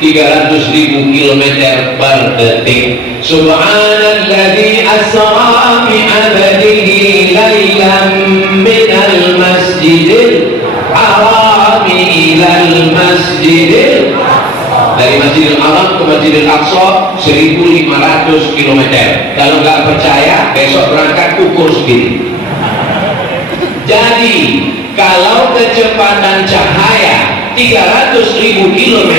300.000 km per detik. Subhanalladzi asra bi 'abdihi lailan minal masjidil haram ilal masjidil, dari Masjidil Haram ke Masjidil Aqsa 1.500 km. Kalau nggak percaya, besok berangkat ukur sendiri. Jadi kalau kecepatan cahaya 300.000 km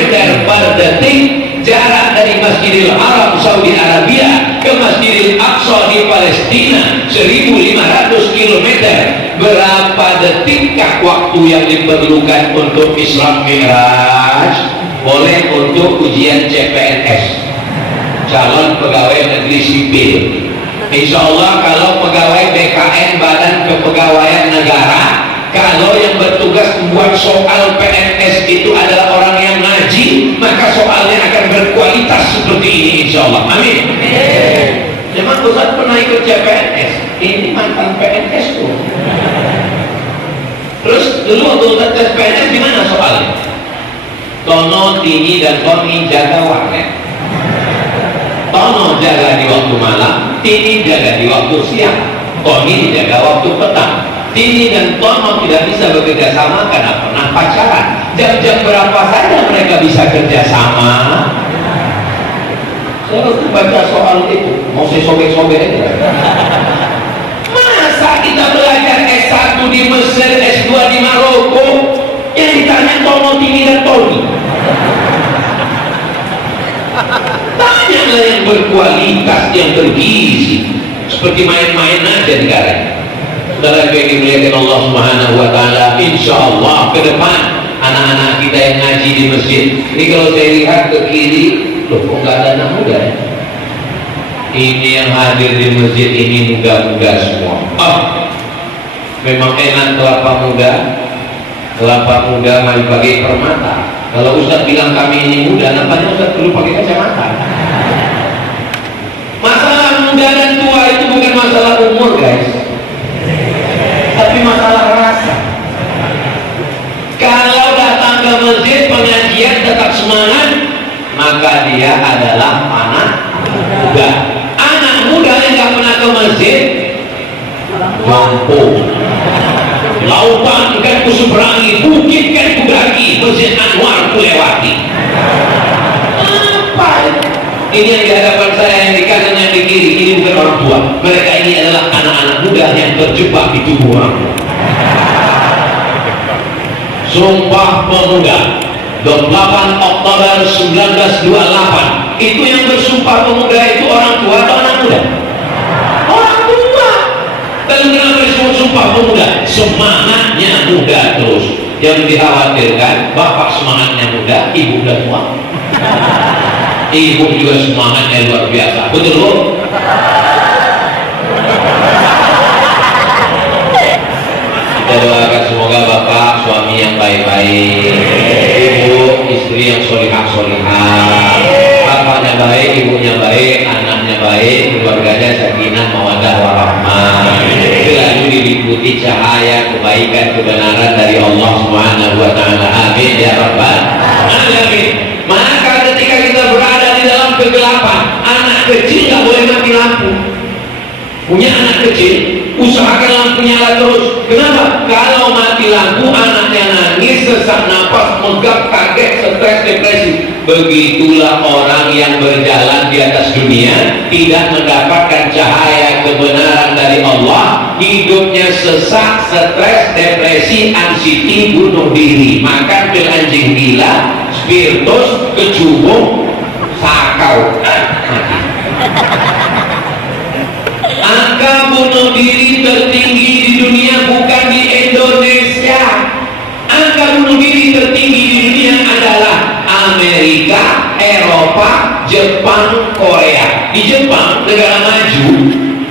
per detik, jarak dari Masjidil Haram Saudi Arabia ke Masjidil Aqsa di Palestina 1.500 km, berapa detikkah waktu yang diperlukan untuk Isra Mi'raj? Boleh untuk ujian CPNS, calon pegawai negeri sipil. Insya Allah kalau pegawai BKN, Badan Kepegawaian Negara, kalau yang bertugas membuat soal PNS itu adalah orang yang ngaji, bergizi, maka soalnya akan berkualitas seperti ini insya Allah. Amin. Memang Ustaz pernah ikut CPNS, ini mantan PNS tuh. Terus dulu waktu Ustaz tes PNS gimana soalnya? Tono, Tini, dan Tony jaga warnet. Tono jaga di waktu malam, Tini jaga di waktu siang, Tony jaga waktu petang. Tini dan Tono tidak bisa bekerja sama karena pernah pacaran. Jam-jam berapa saja mereka bisa kerja sama? Saya waktu baca soal itu, mau saya sobek-sobek aja. Masa kita belajar S1 di Mesir, S2 di Maroko, yang ditanya Tono, Tini, dan Tony? Tanyanya yang berkualitas, yang bergizi. Seperti main-main aja sekarang. Saudara yang dimuliakan Allah Subhanahu wa taala, insya Allah ke depan anak-anak kita yang ngaji di masjid ini, kalau saya lihat ke kiri, loh kok nggak ada anak muda ya? Ini yang hadir di masjid ini muda-muda semua. Memang enak kelapa muda. Kelapa muda mari pakai permata. Kalau Ustaz bilang kami ini muda, nampaknya Ustaz perlu pakai kacamata. Masalah muda dan tua itu bukan masalah umur guys, tapi masalah rasa. Kalau datang ke masjid pengajian tetap semangat, maka dia adalah anak muda. Anak muda yang gak pernah ke masjid, mampu. Lautan kan kuseberangi, bukit kan kudaki, Masjid Anwar kulewati. Apa ini yang di hadapan saya, yang di kanan, yang di kiri, ini bukan orang tua. Mereka ini adalah anak-anak muda yang terjebak di tubuh orang tua. Sumpah Pemuda 28 Oktober 1928. Itu yang bersumpah pemuda itu orang tua atau anak muda? Orang tua. Lalu kenapa disebut sumpah pemuda? Semangatnya muda terus. Yang dikhawatirkan bapak semangatnya muda, ibu udah tua. Ibu juga semangatnya luar biasa. Betul Bu? Kita doakan semoga bapak suami yang baik-baik, ibu istri yang solihah-solihah, bapaknya baik, ibunya baik, anaknya baik, keluarganya sakinah mawaddah warahmah, selalu diliputi cahaya kebaikan kebenaran dari Allah Subhanahu wa taala. Amin ya rabbal alamin. Maka ketika kita berada di dalam kegelapan, anak kecil nggak boleh mati lampu. Punya anak kecil, usahakan lampu nyala terus. Kenapa? Kalau mati lampu, anaknya nangis, sesak napas, megap, kaget, stres, depresi. Begitulah orang yang berjalan di atas dunia, tidak mendapatkan cahaya kebenaran dari Allah, hidupnya sesak, stres, depresi, anxiety, bunuh diri, makan pil anjing gila, spiritus, kecubung, sakau, mati. Angka bunuh diri tertinggi di dunia bukan di Indonesia. Angka bunuh diri tertinggi di dunia adalah Amerika, Eropa, Jepang, Korea. Di Jepang, negara maju,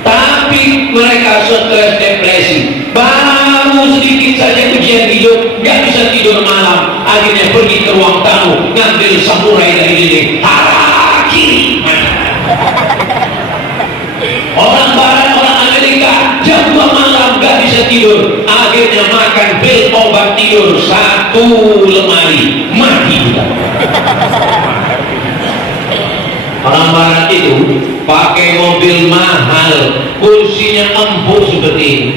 tapi mereka stres, depresi. Baru sedikit saja ujian hidup, gak bisa tidur malam. Akhirnya pergi ke ruang tamu, ngambil samurai dari dinding, harakiri. Orang Barat, orang Amerika, jam 2 malam gak bisa tidur, akhirnya makan pil obat tidur 1 lemari, mati juga. Orang Barat itu pakai mobil mahal, kursinya empuk seperti ini,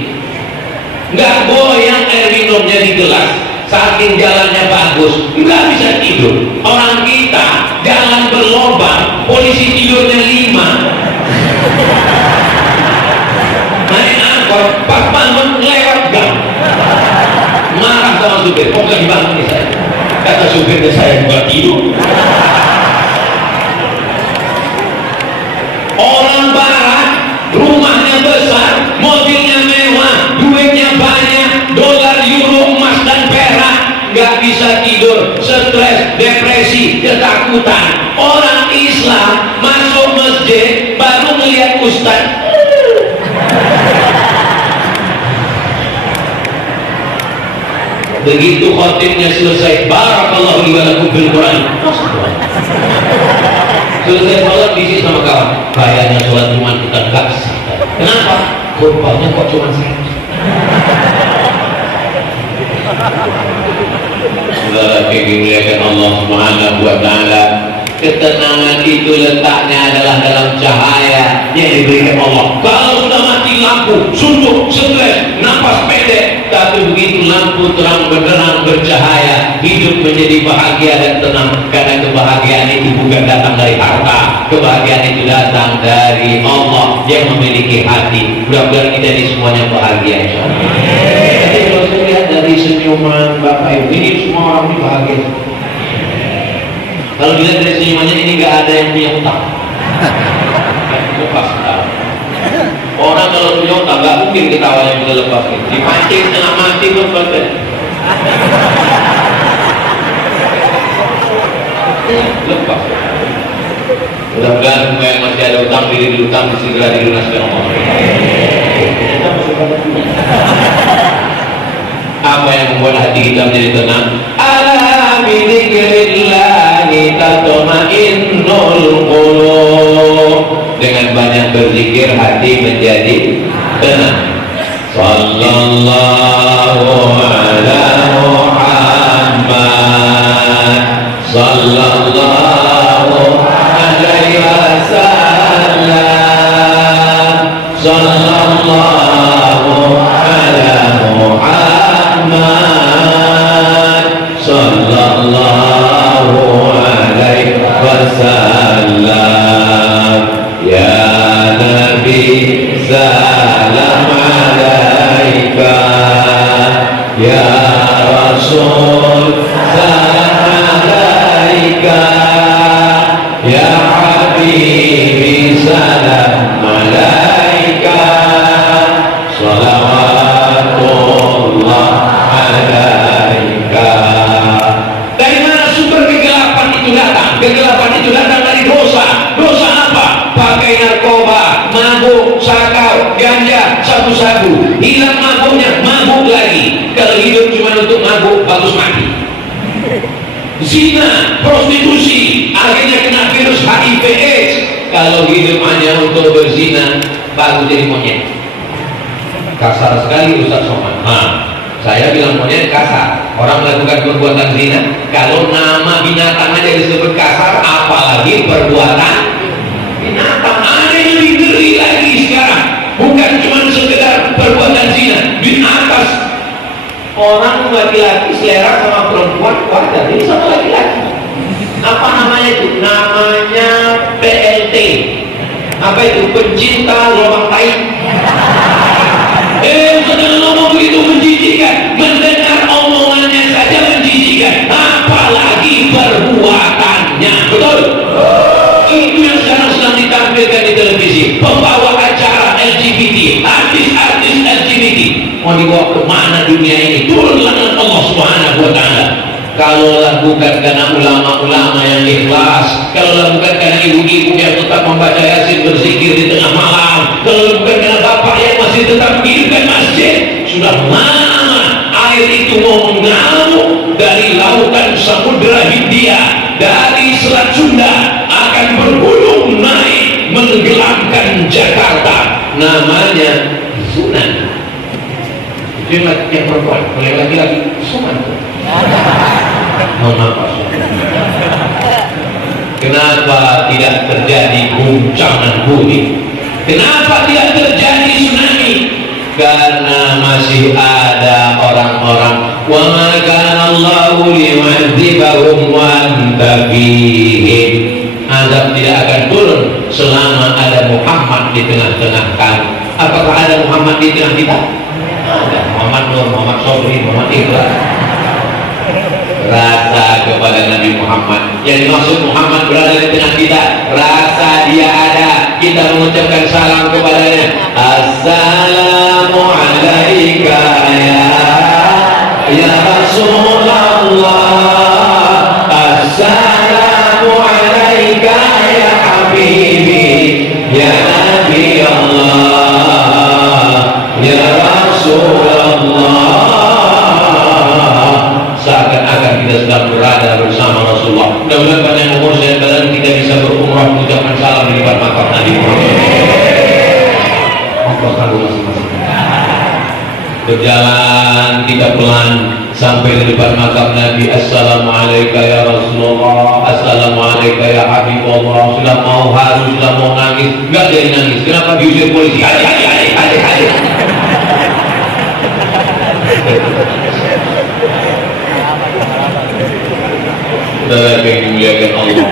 nggak goyang air minumnya di gelas, saking jalannya bagus, nggak bisa tidur. Orang kita jalan berlobang, polisi tidurnya 5. Naik angkot, pas bangun lewat gang, marah sama supir, kok gak dibangun nih saya? Kata supirnya, saya juga tidur. Orang Barat rumahnya besar, mobilnya mewah, duitnya banyak, dolar, euro, emas dan perak, gak bisa tidur, stres, depresi, ketakutan. Orang Islam masuk masjid baru melihat ustaz, Begitu khotibnya selesai, barakallahu li wa lakum fil Quran. Selesai sholat bisik sama kawan, kayaknya sholat cuma kita enggak sah. Kenapa? Khutbahnya kok cuma satu. Saudara yang dimuliakan Allah Subhanahu wa taala, ketenangan itu letaknya adalah dalam cahaya yang diberikan Allah. Kalau sudah mati lampu, suntuk, stres, napas pendek, tapi begitu lampu terang benderang bercahaya, hidup menjadi bahagia dan tenang. Karena kebahagiaan itu bukan datang dari harta, kebahagiaan itu datang dari Allah yang memiliki hati. Mudah-mudahan kita ini semuanya bahagia. Jadi kalau saya lihat dari senyuman Bapak Ibu ini, semua orang ini bahagia. Kalau dilihat dari senyumannya ini nggak ada yang punya utang. Lepas utang. Orang kalau punya utang nggak mungkin ketawanya bisa lepas. Dipancing tengah mati pun selesai. Lepas. Mudah-mudahan semua yang masih ada utang, diri utang segera dilunaskan Allah. Apa yang membuat hati kita menjadi tenang? Ala bi dzikrillahi tatma'innul qulub. Dengan banyak berzikir hati menjadi tenang. Sallallahu ala Muhammad sallallahu alaihi wasallam. Sallallahu ala Muhammad sallallahu alaihi wasallam. Ya Nabi salam alaika, ya Rasul salam alaika, ya Habibi salam alaika, salawatullah alaika. Dari mana sumber kegelapan itu datang? Kegelapan itu datang dari dosa. Dosa apa? Pakai narkoba, mabuk, sakau, ganja, sabu-sabu. Hilang mabuknya, mabuk lagi. Kalau hidup cuma untuk mabuk, bagus mati. Zina, prostitusi, akhirnya kena virus HIV/AIDS. Kalau hidup hanya untuk berzina, baru jadi monyet. Kasar sekali Ustaz Somad. Saya bilang monyet kasar. Orang melakukan perbuatan zina, kalau nama binatang aja disebut kasar, apalagi perbuatan binatang. Ada yang lebih ngeri lagi sekarang. Bukan cuma sekedar perbuatan zina. Di atas orang laki-laki selera sama perempuan wajar. Ini sama laki-laki. Apa namanya itu? Namanya PLT. Apa itu? Pencinta lubang tai. Sedang ngomong begitu menjijikan. Mendengar omongannya saja menjijikan, apalagi perbuatannya. Betul? Itu yang sekarang sedang ditampilkan di televisi. Pembawa acara LGBT, artis-artis LGBT. Mau dibawa kemana dunia ini? Turunlah dengan Allah Subhanahu wa ta'ala. Kalaulah bukan karena ulama-ulama yang ikhlas, kalaulah bukan karena ibu-ibu yang tetap membaca Yasin berzikir di tengah malam, kalaulah bukan karena bapak yang masih tetap hidupkan masjid, sudah lama air itu mau mengamuk dari lautan Samudra Hindia, dari Selat Sunda akan bergulung naik menggelamkan Jakarta. Namanya tsunami. Itu yang perempuan, oleh laki-laki tsunami. Kenapa tidak terjadi guncangan bumi? Kenapa tidak terjadi tsunami? Karena masih ada orang-orang. Wa ma kana Allahu liyu'adzibahum wa anta fihim. Azab tidak akan turun selama ada Muhammad di tengah-tengah kami. Apakah ada Muhammad di tengah kita? Ada. Muhammad Nur, Muhammad Sobri, Muhammad Ibrahim. Rasa kepada Nabi Muhammad. Yang dimaksud Muhammad berada di tengah kita, rasa dia ada. Kita mengucapkan salam kepadanya. Assalamu alaika ya Rasulullah. Assalamu alaika ya Habibi, ya Nabi Allah, ya Rasulullah. seakan-akan kita sedang berada bersama Rasulullah. Mudah-mudahan panjang umur dan badan kita bisa berumrah mengucapkan salam di depan makam Nabi Muhammad. Berjalan kita pelan sampai di depan makam Nabi. Assalamualaikum ya Rasulullah, assalamualaikum ya Habibullah. Sudah mau haru, sudah mau nangis, enggak jadi nangis. Kenapa? Diusir polisi. Hadi. Saudara yang dimuliakan Allah,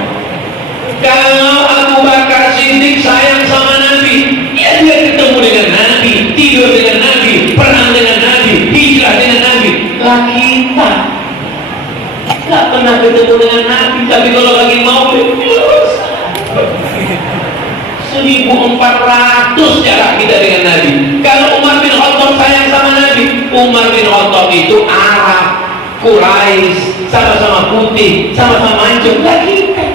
kalau Abu Bakar Siddiq sayang sama Nabi, ya dia ketemu dengan Nabi, tidur dengan Nabi, perang dengan Nabi, hijrah dengan Nabi. Lah kita nggak pernah ketemu dengan Nabi, tapi kalau lagi maulid 1400 jarak kita dengan Nabi. Kalau Umar bin Khattab sayang sama Nabi, Umar bin Khattab itu Arab, Quraisy, sama-sama putih, sama-sama mancung. Lah kita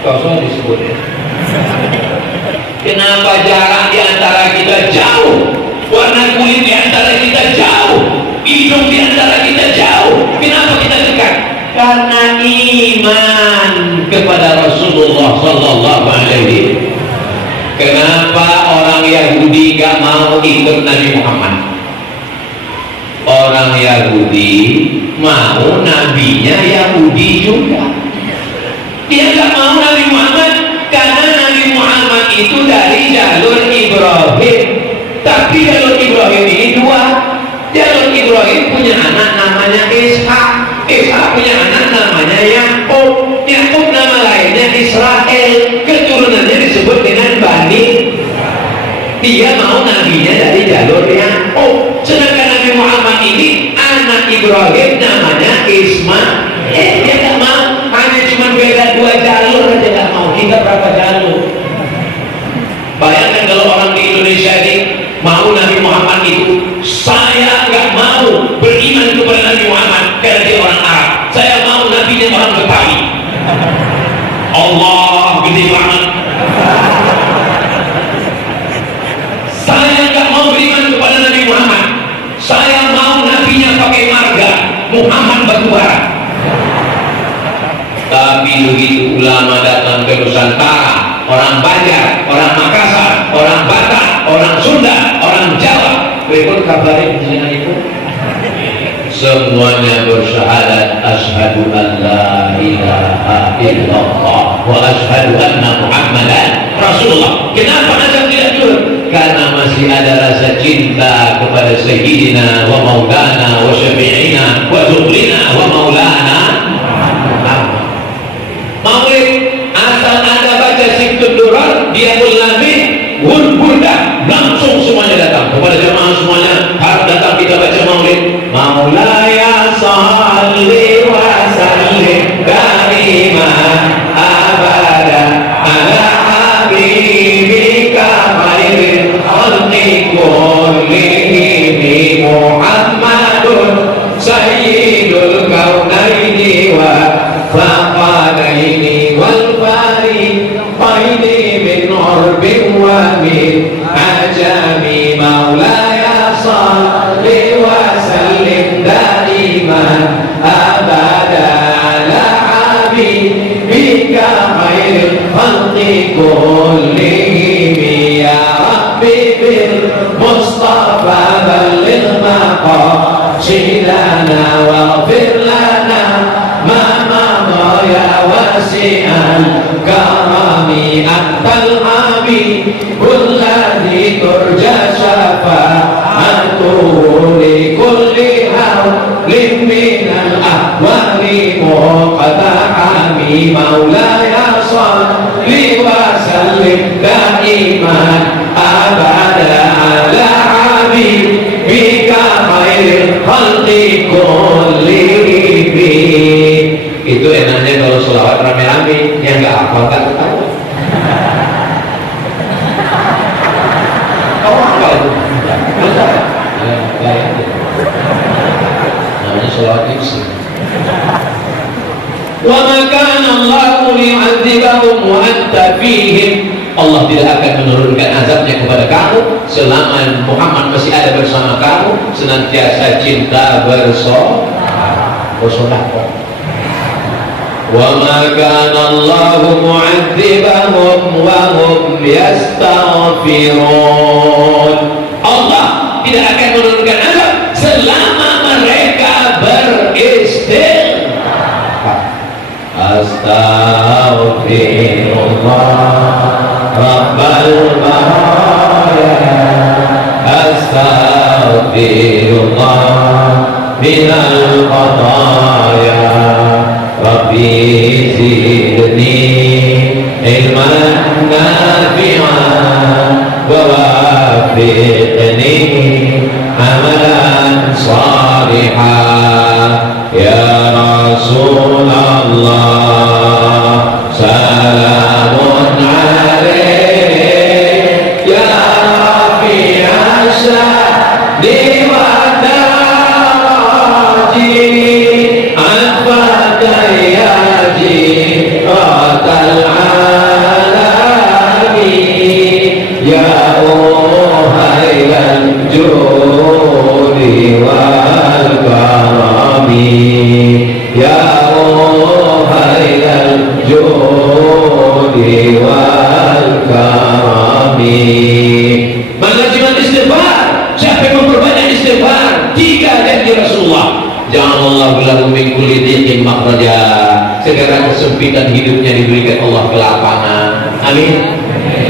kau semua disebut ya. Kenapa jarak di antara kita jauh, warna kulit di antara kita jauh, hidung di antara kita jauh? Kenapa kita dekat? Karena iman kepada Rasulullah Sallallahu Alaihi. Kenapa orang Yahudi gak mau ikut Nabi Muhammad? Orang Yahudi mau nabinya Yahudi juga. Dia gak mau Nabi Muhammad karena Nabi Muhammad itu dari jalur Ibrahim. Tapi jalur Ibrahim ini dua. Jalur Ibrahim punya anak namanya Ishak. Ishak punya anak namanya Yakub. Yakub nama lainnya Israel. Keturunannya disebut dengan Bani. Dia mau nabinya dari jalur Yakub. Sedangkan Nabi Muhammad ini anak Ibrahim namanya Ismail. Dia tak mau. Hanya cuma beda 2 jalur aja tak mau. Kita berapa jalur? Bayangkan kalau orang di Indonesia ini mau Nabi Muhammad itu, saya nggak mau beriman kepada Nabi Muhammad karena dia orang Arab. Saya mau nabinya orang Betawi. Allah gede banget. Saya nggak mau beriman kepada Nabi Muhammad. Saya mau nabinya pakai marga Muhammad Batubara. Tapi begitu ulama datang ke Nusantara, orang Banjar, orang Makassar, orang Batak, orang Sunda, orang Jawa, berikut kabarin dengan itu. Semuanya bersyahadat asyhadu an la ilaha illallah wa asyhadu anna Muhammadan Rasulullah. Kenapa azan tidak turun? Karena masih ada rasa cinta kepada Sayyidina wa Maulana wa Syafi'ina wa Zuhrina wa Maulana. Maulid asal ada baca Siktun Durar, dia ulami, burda, langsung semuanya datang. Kepada jemaah semuanya harus datang kita baca Maulid. Maulaya salli wa sallim daiman abada ala habibika khairil khalqi kullihim Muhammadun sayyidul kaunaini wa faqadaini wal fariqaini min urbin wa min ajami. Maulaya salli wa sallim daiman abada ala habibika khairil khalqi kullihim. Ya Rabbi bil Mustafa balligh maqasidana waghfir lana ma ya wasi'an karami antal habibul ladhi turja syafa'atuhu li kulli hawlin minal ahwali muqtahami. Maulaya salli wa sallim daiman abada ala habibika khairil khalqi kullihim. Itu enaknya kalau sholawat rame-rame, yang nggak hafal kan ketawa. Kamu hafal itu? Bisa? Ya, namanya sholawat itu. Wa ma kana Allahu liyu'adzibahum wa anta fihim. Allah tidak akan menurunkan azabnya kepada kamu selama Muhammad masih ada bersama kamu, senantiasa cinta bersedekah. Wa ma kana Allahu mu'adzibahum wa hum yastaghfirun. Allah tidak akan menurunkan azab selama mereka beristighfar. Astaghfirullah Rabbal baraya, astaghfirullah minal khataya, Rabbi zidni ilman nafi'an wa wafiqni amalan salihan. Ya Rasulullah salamun alaik ya Rafi'as sya'ni wa daraji anfaka ya jiratal alami ya uhailal judi wal karami ya uhailal judi wal karami. Manajemen istighfar, siapa yang memperbanyak istighfar? 3 janji Rasulullah. Ja'alallahu lahu min kulli dhiqin makhraja, segala kesempitan hidupnya diberikan Allah kelapangan. Amin.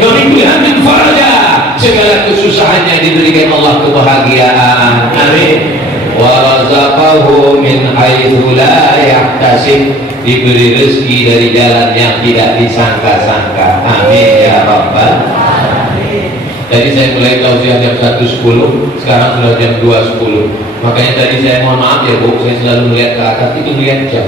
Wa min kulli hammin faraja, segala kesusahannya diberikan Allah kebahagiaan. Amin. Wa razaqahu min haitsu la yahtasib, diberi rezeki dari jalan yang tidak disangka-sangka. Amin ya rabbal alamin. Tadi saya mulai tausiah jam 1.10, sekarang sudah jam 2.10. Makanya tadi saya mohon maaf ya Bu, saya selalu melihat ke atas, itu melihat jam.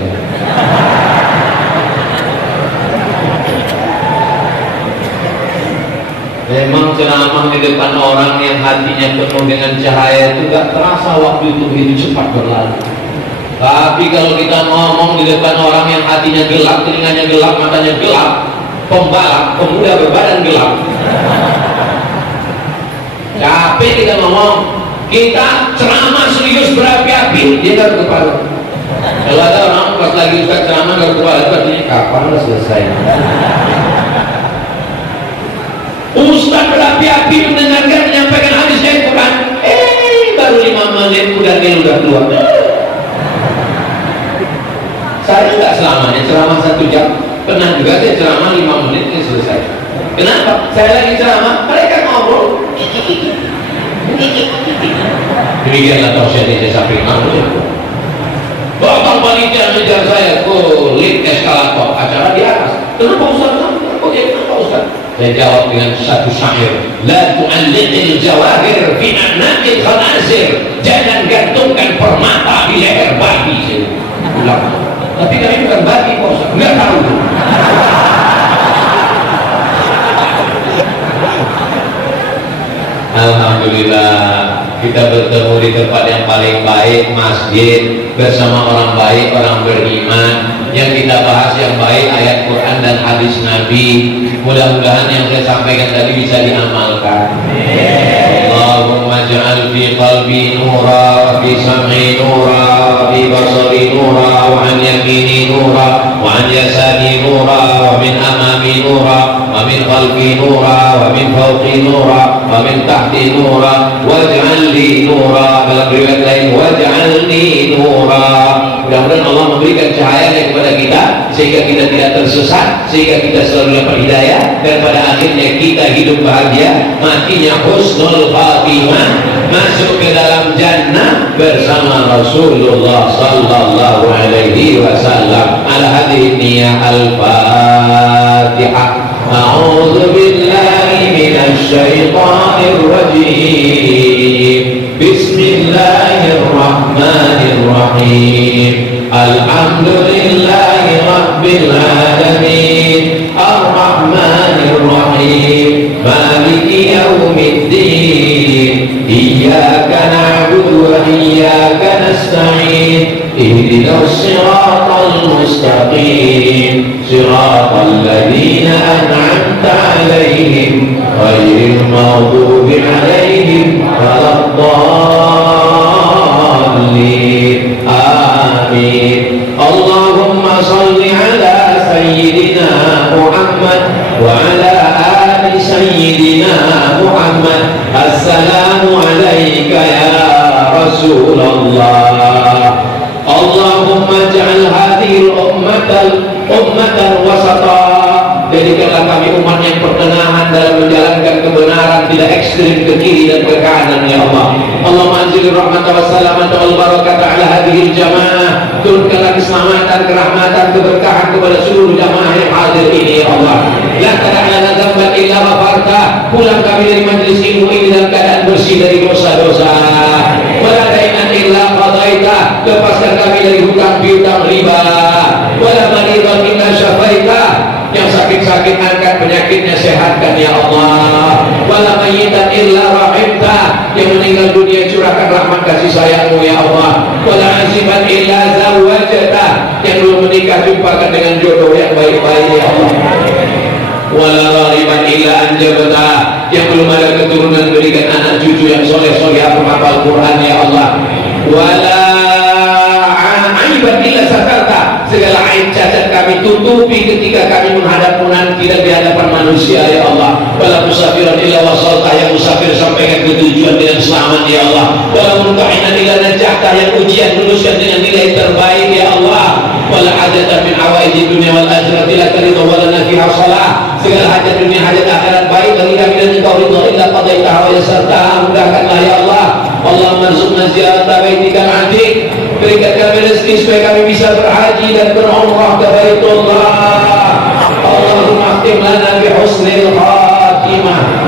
Memang ceramah di depan orang yang hatinya penuh dengan cahaya itu gak terasa waktu itu begitu cepat berlalu. Tapi kalau kita ngomong di depan orang yang hatinya gelap, telinganya gelap, matanya gelap, pembalap, pemuda berbadan gelap, capek kita ngomong. Kita ceramah serius berapi-api, dia taruh kepala. Kalau ada orang pas lagi ustaz ceramah taruh kepala, artinya kapan selesai? Ustaz berapi-api mendengarkan menyampaikan hadis Al-Quran, baru 5 menit udah keluar. Saya nggak selamanya ceramah 1 jam, pernah juga saya ceramah 5 menit ini selesai. Kenapa? Saya lagi ceramah, mereka ngobrol. Demikianlah tausiah yang saya sampaikan. Bapak panitia mengejar saya, kulit eskalator, acara di atas. Kenapa Ustaz? Kenapa Ustaz? Saya jawab dengan satu syair, la tu'alliqil jawahir fi a'naqil khanazir, jangan gantungkan permata di leher babi. Ulang. Tapi kami bukan babi Pak Ustaz, nggak tahu. Alhamdulillah kita bertemu di tempat yang paling baik, masjid, bersama orang baik, orang beriman. Yang kita bahas yang baik ayat Quran dan hadis Nabi. Mudah-mudahan yang saya sampaikan tadi bisa diamalkan. Allahumma ja'al fi qalbi nura, wa fi sam'i nura, wa fi basari nura, wa an yamini nura, wa an yasari nura, wa min amami nura, wa min khalfi nura, wa min fawqi nura, wa min tahti nura, waj'al li nura, dalam riwayat lain waj'alni nura. Mudah-mudahan Allah memberikan cahaya kepada kita sehingga kita tidak tersesat, sehingga kita selalu dapat hidayah, dan pada akhirnya kita hidup bahagia, matinya husnul khatimah, masuk ke dalam jannah bersama Rasulullah sallallahu alaihi wasallam. Ala hadhihi niyyah al-Fatihah. A'udzu billahi minasy syaithanir rajim. Bismillahirrahmanirrahim. Alhamdulillahi rabbil alamin. Ar-Rahmanir Rahim. Maliki yaumiddin. Iyyaka na'budu wa iyyaka nasta'in. Ihdinas siratal mustaqim. Siratal ladzina an'amta عليهم غير المغضوب عليهم ولا الضالين آمين اللهم صل على سيدنا محمد وعلى آل سيدنا محمد السلام عليك يا رسول الله اللهم اجعل هذه الأمة الوسطا jadikanlah kami umat yang pertengahan dalam menjalankan kebenaran, tidak ekstrim ke kiri dan ke kanan ya Allah. Allahumma anzil rahmata wa salamata wal barakata ala hadhil jamaah, turunkanlah keselamatan, kerahmatan, keberkahan kepada seluruh jamaah yang hadir ini ya Allah. La tada'lana dzamban illa ghafarta, pulang kami dari majlis ilmu ini dalam keadaan bersih dari dosa-dosa. Wala dainan illa qadaita, lepaskan kami dari hutang piutang riba. Wala maridan illa syafaita, yang sakit-sakit angkat penyakitnya, sehatkan ya Allah. Wala mayyitan illa rahimta, yang meninggal dunia curahkan rahmat kasih sayangmu ya Allah. Wala aziman illa zawajta, yang belum menikah jumpakan dengan jodoh yang baik-baik ya Allah. Wala ghariban illa anjabta, yang belum ada keturunan berikan anak cucu yang soleh-soleh penghafal Quran ya Allah. Wala aiban illa satarta, segala aib cacat kami tutupi ketika kami menghadapmu nanti dan di hadapan manusia ya Allah. Wala musafiran illa wasalta, yang musafir sampaikan ke tujuan dengan selamat ya Allah. Wala mumtahinan illa najahta, yang ujian luluskan dengan nilai terbaik ya Allah. Wala hajatan min hawaiji dunia wal akhirati la taridu wala nafiha salah, segala hajat dunia hajat akhirat baik bagi kami dan engkau ridha illa qadaita wa yasarta, mudahkanlah ya Allah. Allahumma rzuqna ziyarata baitikal atiq, berikan kami rezeki supaya kami bisa berhaji dan berumrah ke Baitullah. Allahumma akhtim lana bi husnil khatimah.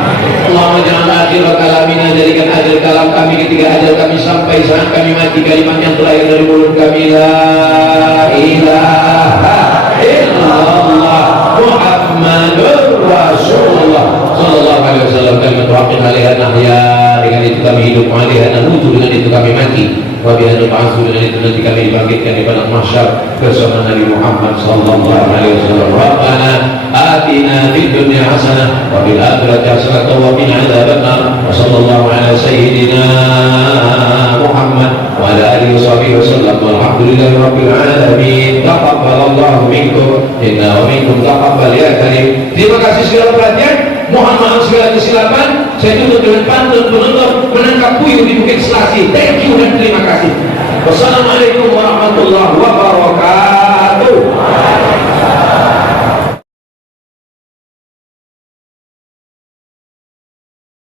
Allahumma jangan akhir kalamina, jadikan akhir kalam kami ketika ajal kami sampai, saat kami mati kalimat yang terakhir dari mulut kami, la ilaha illallah Muhammadur Rasulullah sallallahu alaihi wasallam. Kalimat waqin alaiha nahya, dengan itu kami hidup, alaiha namutu, dengan itu kami mati, wa biha nub'atsu, dengan itu nanti kami dibangkitkan di padang mahsyar bersama Nabi Muhammad sallallahu alaihi wasallam. Rabbana atina fid dunya hasanah wa fil akhirati hasanah wa qina adzabannar. Wa sallallahu ala sayyidina Muhammad wa ala alihi washabihi wasallam, walhamdulillahi rabbil alamin. Taqabbalallahu minkum inna wa minkum taqabbal ya karim. Terima kasih segala perhatian, mohon maaf segala kesilapan. Saya tutup dengan pantun penonton menangkap puyuh di Bukit Selasi. Thank you dan terima kasih. Wassalamualaikum warahmatullahi wabarakatuh.